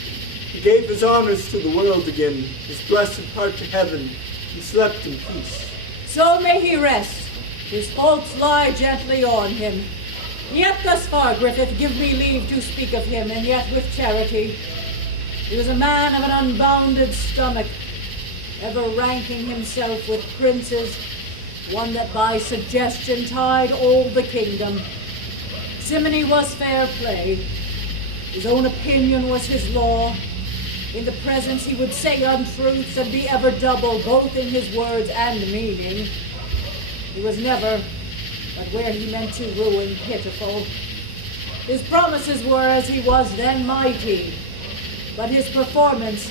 he gave his honors to the world again, his blessed part to heaven, and slept in peace. So may he rest. His faults lie gently on him. Yet thus far, Griffith, give me leave to speak of him, and yet with charity. He was a man of an unbounded stomach, ever ranking himself with princes, one that by suggestion tied all the kingdom. Simony was fair play. His own opinion was his law. In the presence he would say untruths and be ever double, both in his words and meaning. He was never, but where he meant to ruin, pitiful. His promises were as he was then mighty, but his performance,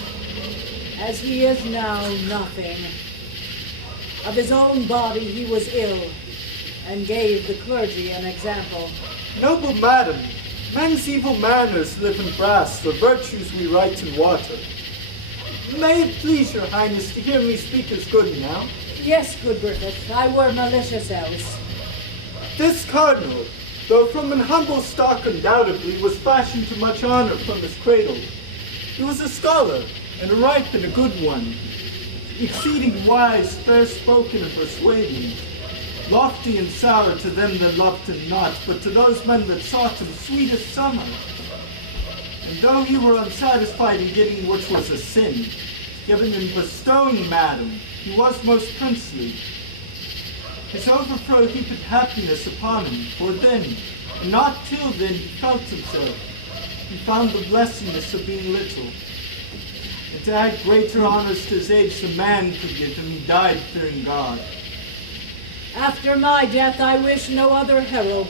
as he is now, nothing. Of his own body he was ill, and gave the clergy an example. Noble madam, men's evil manners live in brass, the virtues we write in water. May it please your highness to hear me speak as good now? Yes, good Griffith, I were malicious else. This cardinal, though from an humble stock undoubtedly, was fashioned to much honor from his cradle. He was a scholar, and a ripe and a good one, exceeding wise, fair-spoken and persuading, lofty and sour to them that loved him not, but to those men that sought him sweet as summer. And though he were unsatisfied in getting which was a sin, giving and bestowing, madam, he was most princely. His overthrow heaped happiness upon him, for then, and not till then, he felt himself. He found the blessedness of being little. And to add greater honors to his age than man could give him, he died fearing God. After my death, I wish no other herald,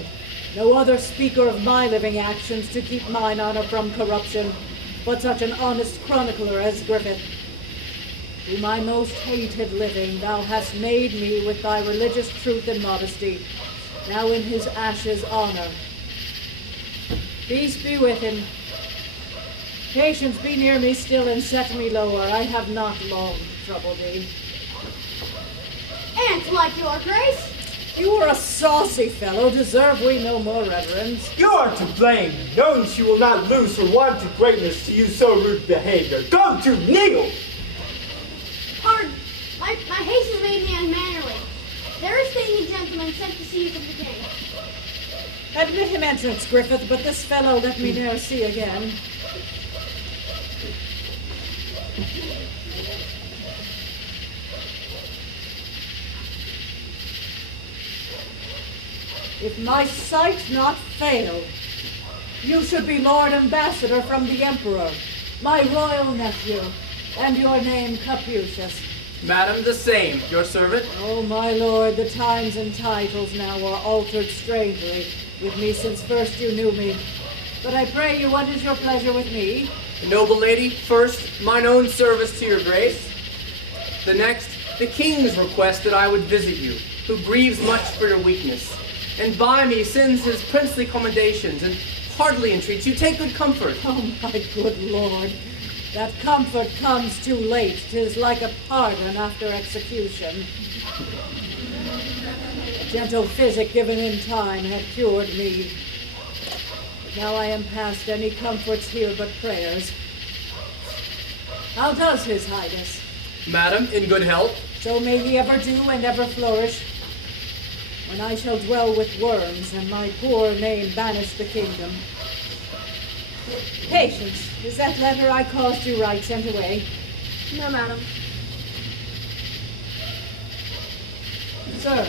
no other speaker of my living actions to keep mine honor from corruption, but such an honest chronicler as Griffith, whom I most hated living. Thou hast made me with thy religious truth and modesty, now in his ashes honor. Peace be with him. Patience be near me still and set me lower. I have not long troubled thee. to like your grace. You are a saucy fellow. Deserve we no more reverence? You are to blame, knowing she will not lose her wanted greatness to use so rude behavior. Go to, kneel! Pardon, my haste has made me unmannerly. There is staying a gentleman sent to see you from the king. Admit him entrance, Griffith, but this fellow let me ne'er see again. If my sight not fail, you should be Lord Ambassador from the Emperor, my royal nephew, and your name Capucius. Madam, the same. Your servant? Oh, my lord, the times and titles now are altered strangely with me since first you knew me. But I pray you, what is your pleasure with me? Noble lady, first, mine own service to your grace. The next, the king's request that I would visit you, who grieves much for your weakness, and by me sends his princely commendations, and heartily entreats you take good comfort. Oh, my good lord, that comfort comes too late. 'Tis like a pardon after execution. Gentle physic given in time had cured me. Now I am past any comforts here but prayers. How does his highness? Madam, in good health. So may he ever do and ever flourish. When I shall dwell with worms and my poor name banish the kingdom. Patience, is that letter I caused you write sent away? No, madam. Sir,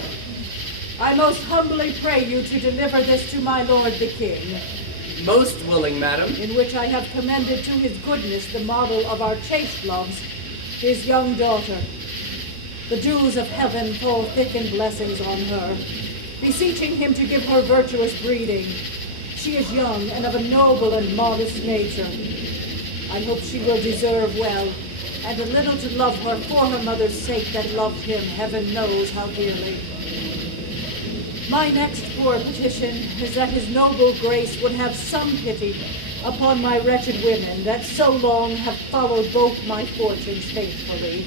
I most humbly pray you to deliver this to my lord the king. Most willing, madam. In which I have commended to his goodness the model of our chaste loves, his young daughter. The dews of heaven fall thick in blessings on her, beseeching him to give her virtuous breeding. She is young and of a noble and modest nature. I hope she will deserve well, and a little to love her for her mother's sake that loved him, heaven knows how dearly. My next poor petition is that his noble grace would have some pity upon my wretched women that so long have followed both my fortunes faithfully,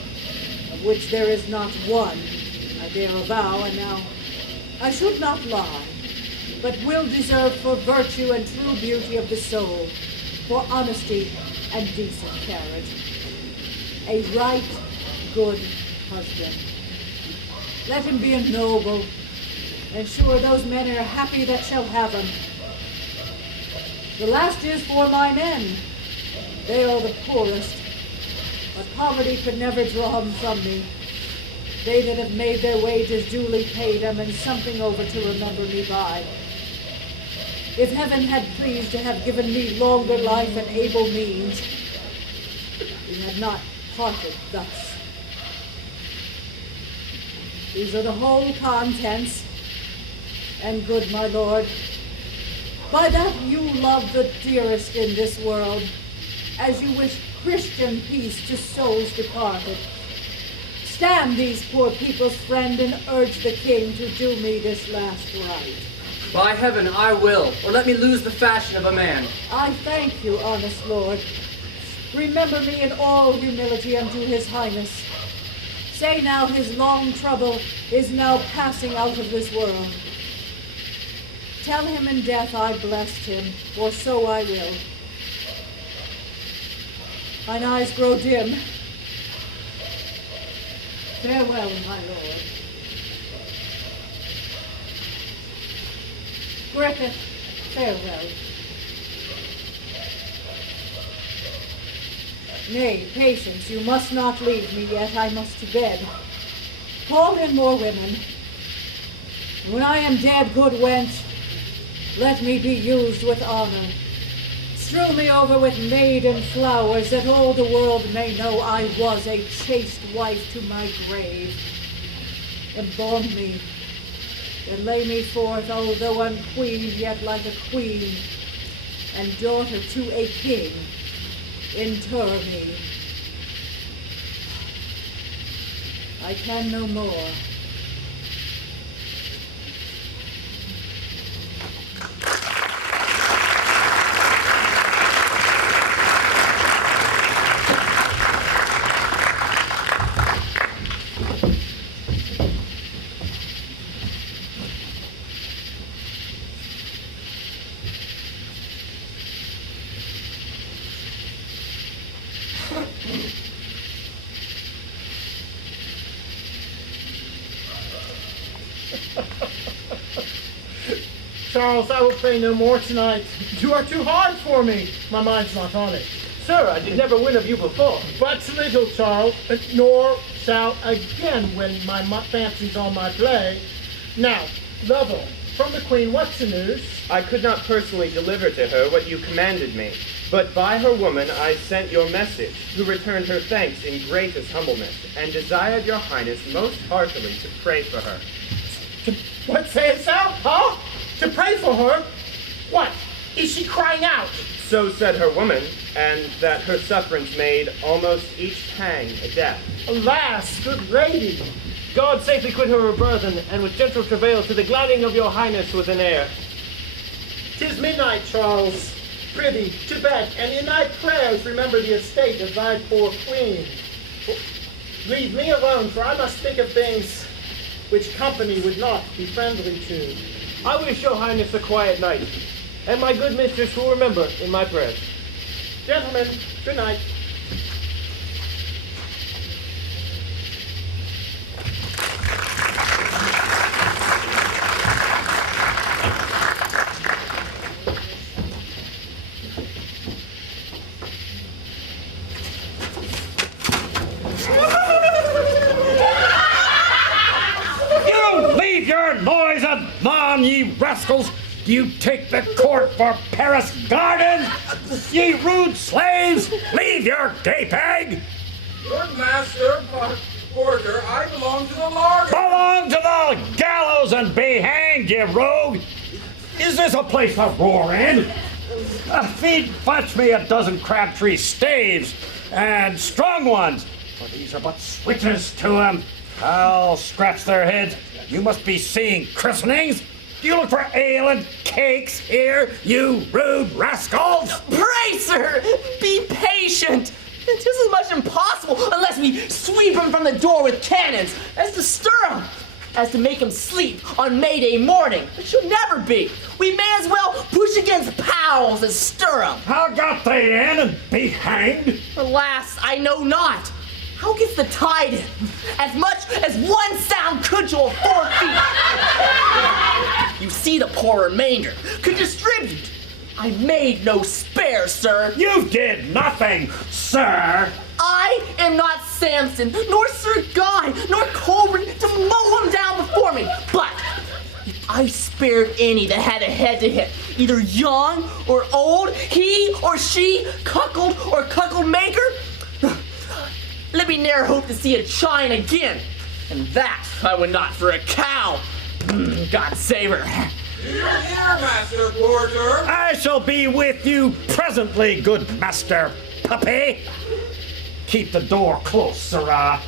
of which there is not one, I dare avow, and now I should not lie, but will deserve for virtue and true beauty of the soul, for honesty and decent carriage, a right good husband. Let him be a noble, and sure those men are happy that shall have him. The last is for my men. They are the poorest, but poverty could never draw them from me. They that have made their wages duly paid them, and something over to remember me by. If heaven had pleased to have given me longer life and able means, we had not parted thus. These are the whole contents, and good my lord, by that you love the dearest in this world, as you wish Christian peace to souls departed, stand these poor people's friend and urge the king to do me this last right. By heaven, I will, or let me lose the fashion of a man. I thank you, honest lord. Remember me in all humility unto his highness. Say now his long trouble is now passing out of this world. Tell him in death I blessed him, for so I will. Mine eyes grow dim. Farewell, my lord. Griffith, farewell. Nay, patience, you must not leave me yet. I must to bed. Call in more women. When I am dead, good wench, let me be used with honor. Strew me over with maiden flowers, that all the world may know I was a chaste wife to my grave. Embalm me, and lay me forth, although unqueened, yet like a queen, and daughter to a king. Inter me. I can no more. Charles, I will play no more tonight. You are too hard for me. My mind's not on it. Sir, I did never win of you before. But little, Charles, nor shall again when my fancy's on my play. Now, Lovell, from the Queen, what's the news? I could not personally deliver to her what you commanded me, but by her woman I sent your message, who returned her thanks in greatest humbleness, and desired your highness most heartily to pray for her. What sayest thou? Huh? To pray for her? What? Is she crying out? So said her woman, and that her sufferance made almost each pang a death. Alas, good lady! God safely quit her burthen, and with gentle travail to the gliding of your highness with an air. 'Tis midnight, Charles. Prithee, to bed, and in thy prayers remember the estate of thy poor queen. Leave me alone, for I must think of things which company would not be friendly to. I wish your highness a quiet night, and my good mistress will remember in my prayers. Gentlemen, good night. Noise anon, ye rascals! Do you take the court for Paris gardens? Ye rude slaves, leave your gaping! Lord Master, Porter, I belong to the larder. Belong to the gallows and be hanged, ye rogue! Is this a place to roar in? Fetch me a dozen Crabtree staves, and strong ones, for these are but switches to them. I'll scratch their heads. You must be seeing christenings. Do you look for ale and cakes here, you rude rascals? Pray, sir, be patient. It is as much impossible unless we sweep him from the door with cannons as to stir him, as to make him sleep on May Day morning. It should never be. We may as well push against Powell's as stir him. How got they in and be hanged? Alas, I know not. How gets the tide in? As much as one sound cudgel of 4 feet. You see the poor remainder. Could distribute. I made no spare, sir. You did nothing, sir. I am not Samson, nor Sir Guy, nor Colburn to mow him down before me. But if I spared any that had a head to hit, either young or old, he or she, cuckold or cuckold maker, let me ne'er hope to see a chine again. And that I would not for a cow. God save her. Here, Master Porter. I shall be with you presently, good Master Puppy. Keep the door close, sirrah.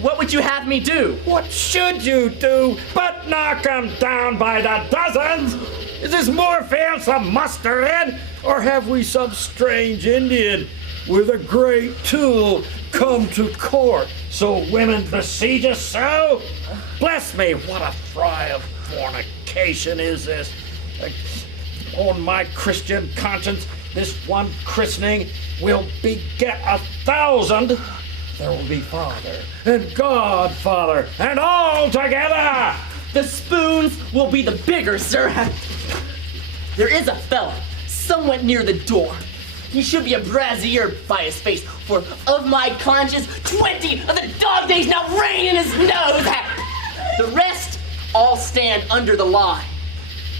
What would you have me do? What should you do but knock them down by the dozens? Is this more fearsome muster in, or have we some strange Indian with a great tool come to court so women besiege us so? Bless me, what a fry of fornication is this? On my Christian conscience, this one christening will beget 1,000. There will be father and godfather and all together. The spoons will be the bigger, sir. There is a fellow somewhat near the door. He should be a brazier by his face, for of my conscience, 20 of the dog days now reign in his nose. The rest all stand under the line.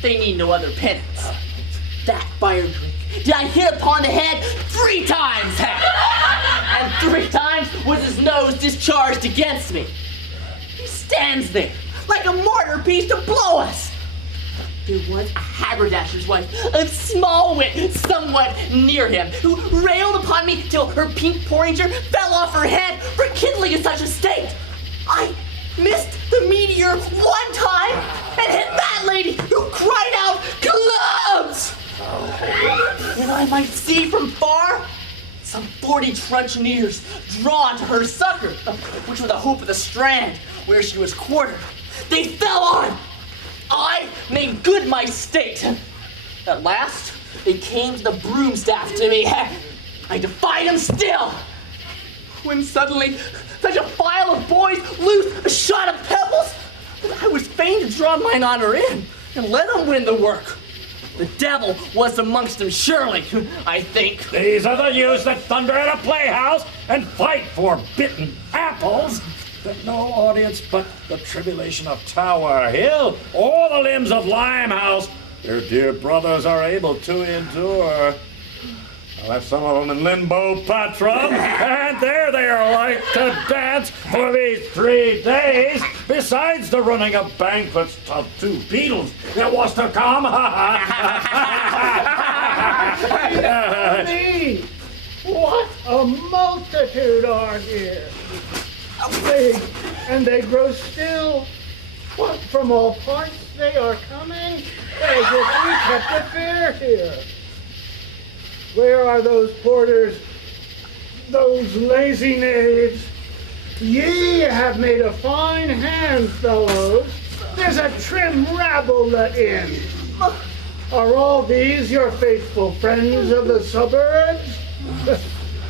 They need no other penance. That fire drink did I hit upon the head 3 times, and 3 times was his nose discharged against me. He stands there like a mortar piece to blow us. There was a haberdasher's wife of small wit somewhat near him, who railed upon me till her pink porringer fell off her head for kindling in such a state. I missed the meteor 1 time and hit that lady, who cried out, "Gloves!" And I might see from far some 40 truncheons drawn to her succor, which were the hope of the strand where she was quartered. They fell on. I made good my state. At last, they came to the broomstaff to me. I defied them still. When suddenly, such a file of boys loosed a shot of pebbles that I was fain to draw mine honor in. and let him win the work. The devil was amongst them, surely, I think. These are the youths that thunder at a playhouse and fight for bitten apples that no audience but the tribulation of Tower Hill or the limbs of Limehouse their dear brothers are able to endure. I left some of them in limbo patrum, and there they are like to dance for these 3 days, besides the running of banquets of 2 beetles that was to come. Me! What a multitude are here! They grow still. What, from all parts they are coming, as if we kept a fair here. Where are those porters, those lazy knaves? Ye have made a fine hand, fellows. There's a trim rabble let in. Are all these your faithful friends of the suburbs?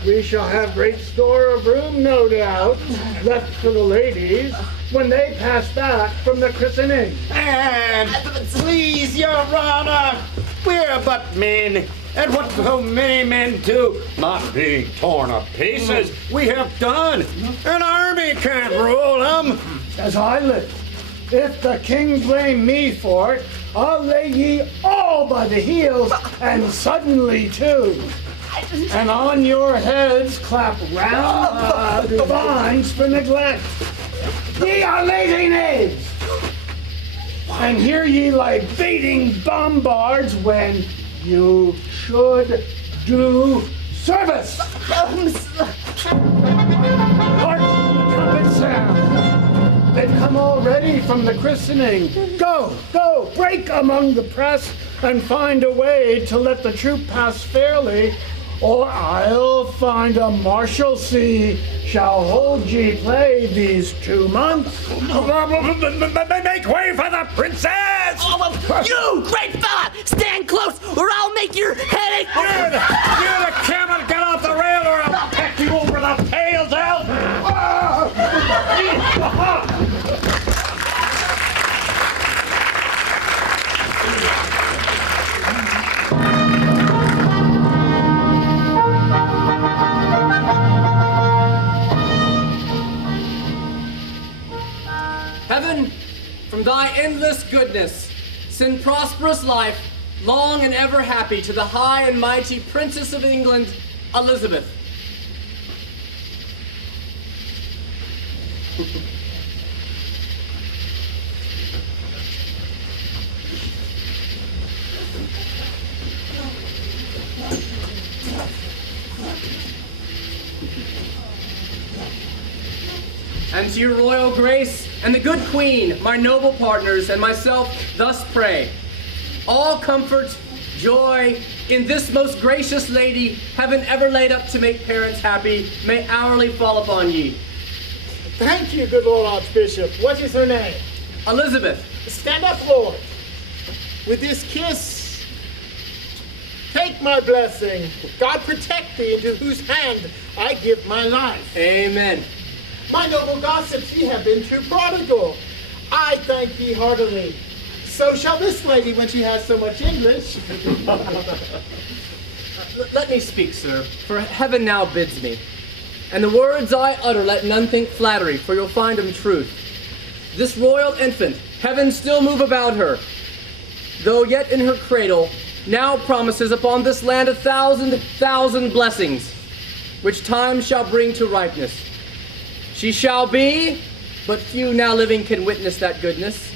We shall have great store of room, no doubt, left for the ladies when they pass back from the christening. And please, your honor, we're but men, and what so many men do, not being torn to pieces, we have done. An army can't rule them. As I live, if the king blame me for it, I'll lay ye all by the heels, and suddenly too. And on your heads clap round fines for neglect. Ye are lazy knaves! And here ye lie baiting bombards when you should do service. Hark the trumpet sound. They've come already from the christening. Go, go, break among the press and find a way to let the troop pass fairly, or I'll find a marshalsea shall hold ye play these 2 months. Make way for the princess! You, great fella, stand close or I'll make your head ache. You the camel, get off the rail or I'll peck you over the tails out! Heaven, from thy endless goodness, send prosperous life, long and ever happy, to the high and mighty Princess of England, Elizabeth. And to your royal grace and the good queen, my noble partners, and myself thus pray. All comfort, joy, in this most gracious lady, heaven ever laid up to make parents happy, may hourly fall upon ye. Thank you, good Lord Archbishop. What is her name? Elizabeth. Stand up, Lord. With this kiss, take my blessing. God protect thee, into whose hand I give my life. Amen. My noble gossips, ye have been too prodigal. I thank ye heartily. So shall this lady when she has so much English. Let me speak, sir, for heaven now bids me. And the words I utter let none think flattery, for you'll find them truth. This royal infant, heaven still move about her, though yet in her cradle, now promises upon this land 1,000,000 blessings, which time shall bring to ripeness. She shall be, but few now living can witness that goodness,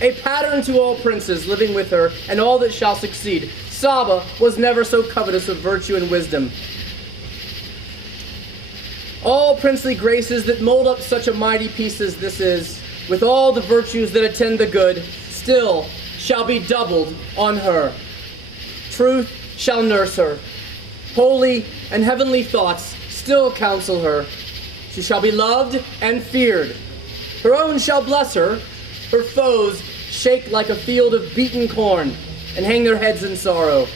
a pattern to all princes living with her and all that shall succeed. Saba was never so covetous of virtue and wisdom. All princely graces that mold up such a mighty piece as this is, with all the virtues that attend the good, still shall be doubled on her. Truth shall nurse her. Holy and heavenly thoughts still counsel her. She shall be loved and feared. Her own shall bless her. Her foes shake like a field of beaten corn and hang their heads in sorrow.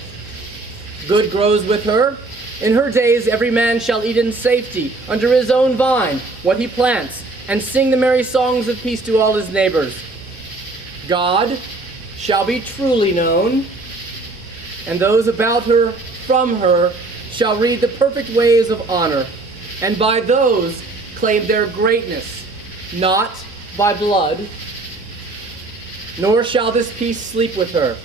Good grows with her. In her days every man shall eat in safety under his own vine what he plants, and sing the merry songs of peace to all his neighbors. God, shall be truly known, and those about her from her shall read the perfect ways of honor, and by those claim their greatness, not by blood. Nor shall this peace sleep with her.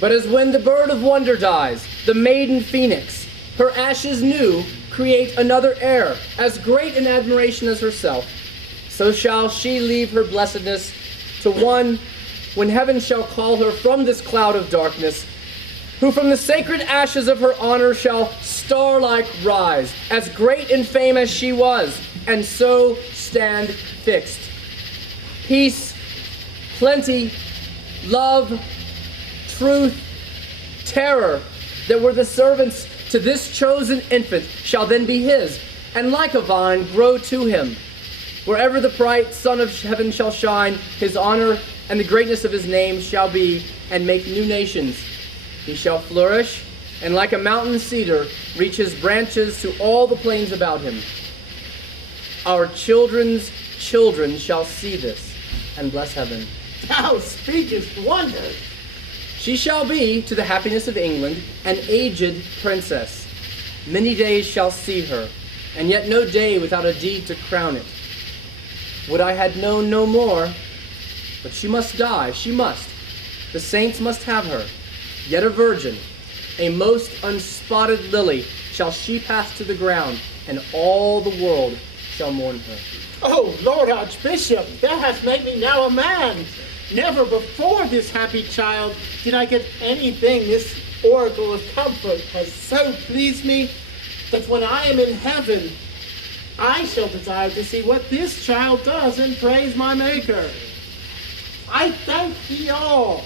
But as when the bird of wonder dies, the maiden phoenix, her ashes new create another heir, as great in admiration as herself, so shall she leave her blessedness to one when heaven shall call her from this cloud of darkness, who from the sacred ashes of her honor shall star-like rise, as great in fame as she was, and so stand fixed. Peace, plenty, love, truth, terror, that were the servants to this chosen infant, shall then be his, and like a vine grow to him. Wherever the bright sun of heaven shall shine, his honor and the greatness of his name shall be, and make new nations. He shall flourish, and like a mountain cedar, reach his branches to all the plains about him. Our children's children shall see this, and bless heaven. Thou speakest wonders. She shall be, to the happiness of England, an aged princess. Many days shall see her, and yet no day without a deed to crown it. Would I had known no more, but she must die, she must. The saints must have her, yet a virgin, a most unspotted lily, shall she pass to the ground, and all the world shall mourn her. Oh, Lord Archbishop, thou hast made me now a man. Never before this happy child did I get anything. This oracle of comfort has so pleased me that when I am in heaven, I shall desire to see what this child does and praise my Maker. I thank ye all.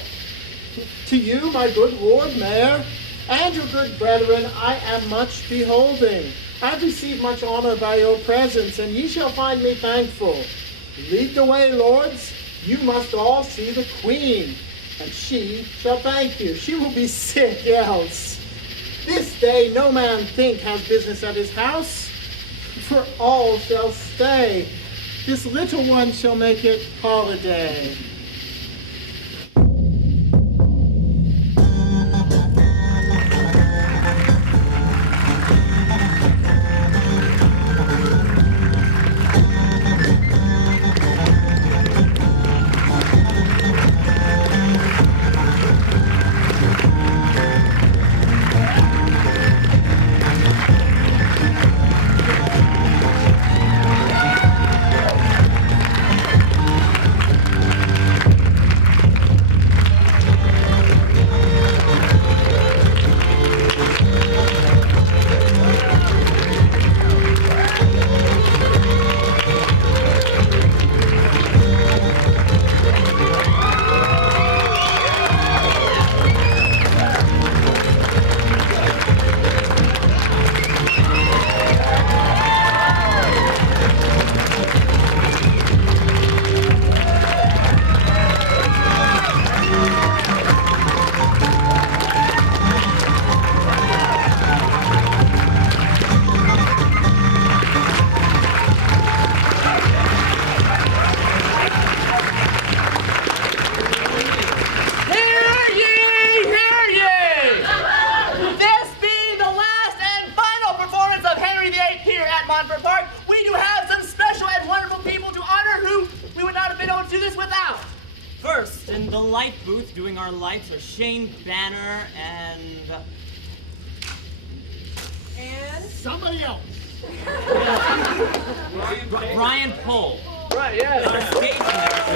To you, my good Lord Mayor, and your good brethren, I am much beholding. I have received much honor by your presence, and ye shall find me thankful. Lead the way, lords. You must all see the Queen, and she shall thank you. She will be sick else. This day no man think has business at his house, for all shall stay. This little one shall make it holiday. Montford Park, we do have some special and wonderful people to honor who we would not have been able to do this without. First, in the light booth doing our lights are Shane Banner and somebody else. Brian Pohl. Right, yeah. Our stage manager.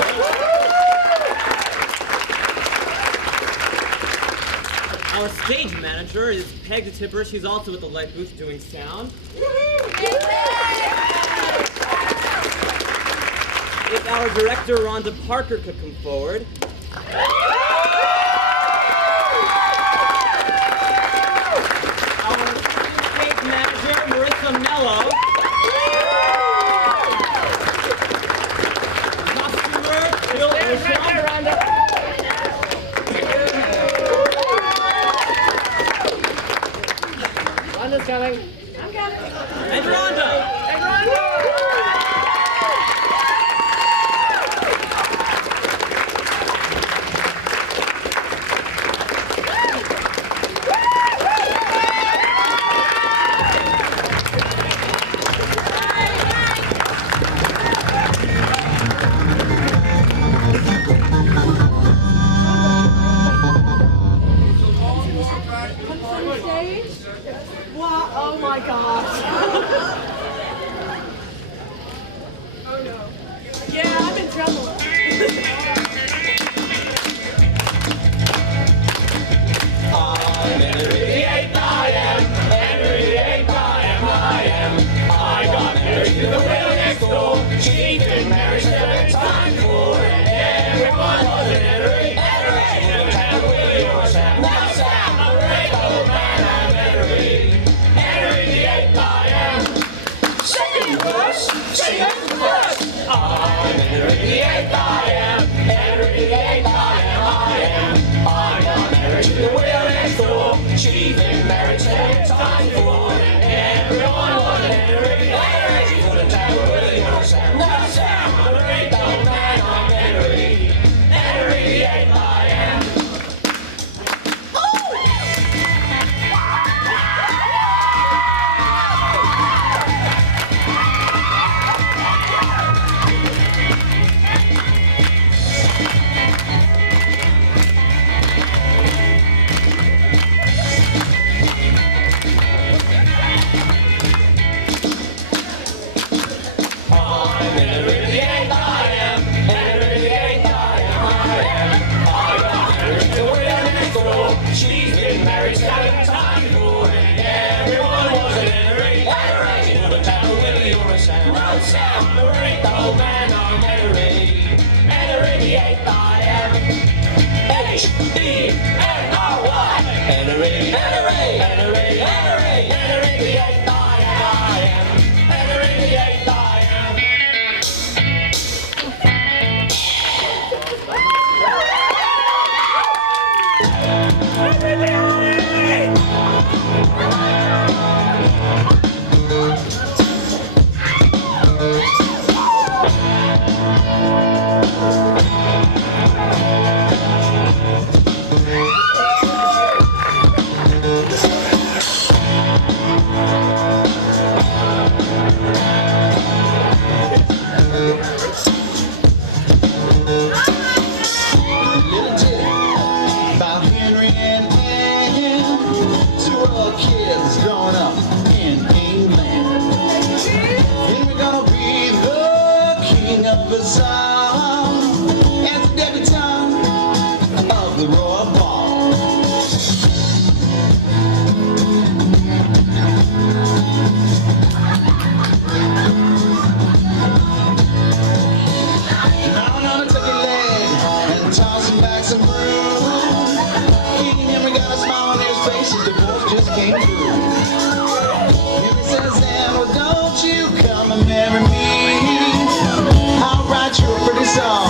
Our stage manager is Peg the Tipper. She's also at the light booth doing sound. If our director, Rhonda Parker, could come forward. Our stage manager, Marissa Mello. Costumer, Bill Rhonda's coming. I'm coming. And Rhonda. And Rhonda. Chief and Mary said it's time for it. Everyone was an Henry. Henry, Sam Willie or Sam. Now Sam, a great old man, I'm Henry. Henry the 8th I am. Second verse, second verse. I'm Henry the 8th I am. Henry the 8th I am. I'm married to the wheel next door. Chief and Mary said it's time for it. Everyone was an Henry. Henry, you couldn't tell Willie or Sam. Now Sam, a great old man, I'm Henry. Henry the 8th I am. She's been married 7 times for it. Everyone was an Henry. Henry, you couldn't tell Willie or Sam. No Sam, the great old man, I'm Henry. Henry the 8th I am. H-E-N-R-Y. Henry, Henry, Henry, Henry, Henry the 8th I am. Henry the 8th I am. Little tip about Henry and Anne. 2 old kids growing up in England. Henry gonna be the king of Versailles and the debutante of the royal ball. Now I'm gonna take a leg and toss him back some room. King Henry got a smile on his face, his divorce just came through. Henry says, Anne, well, don't you come and marry me. I'll write you a pretty song.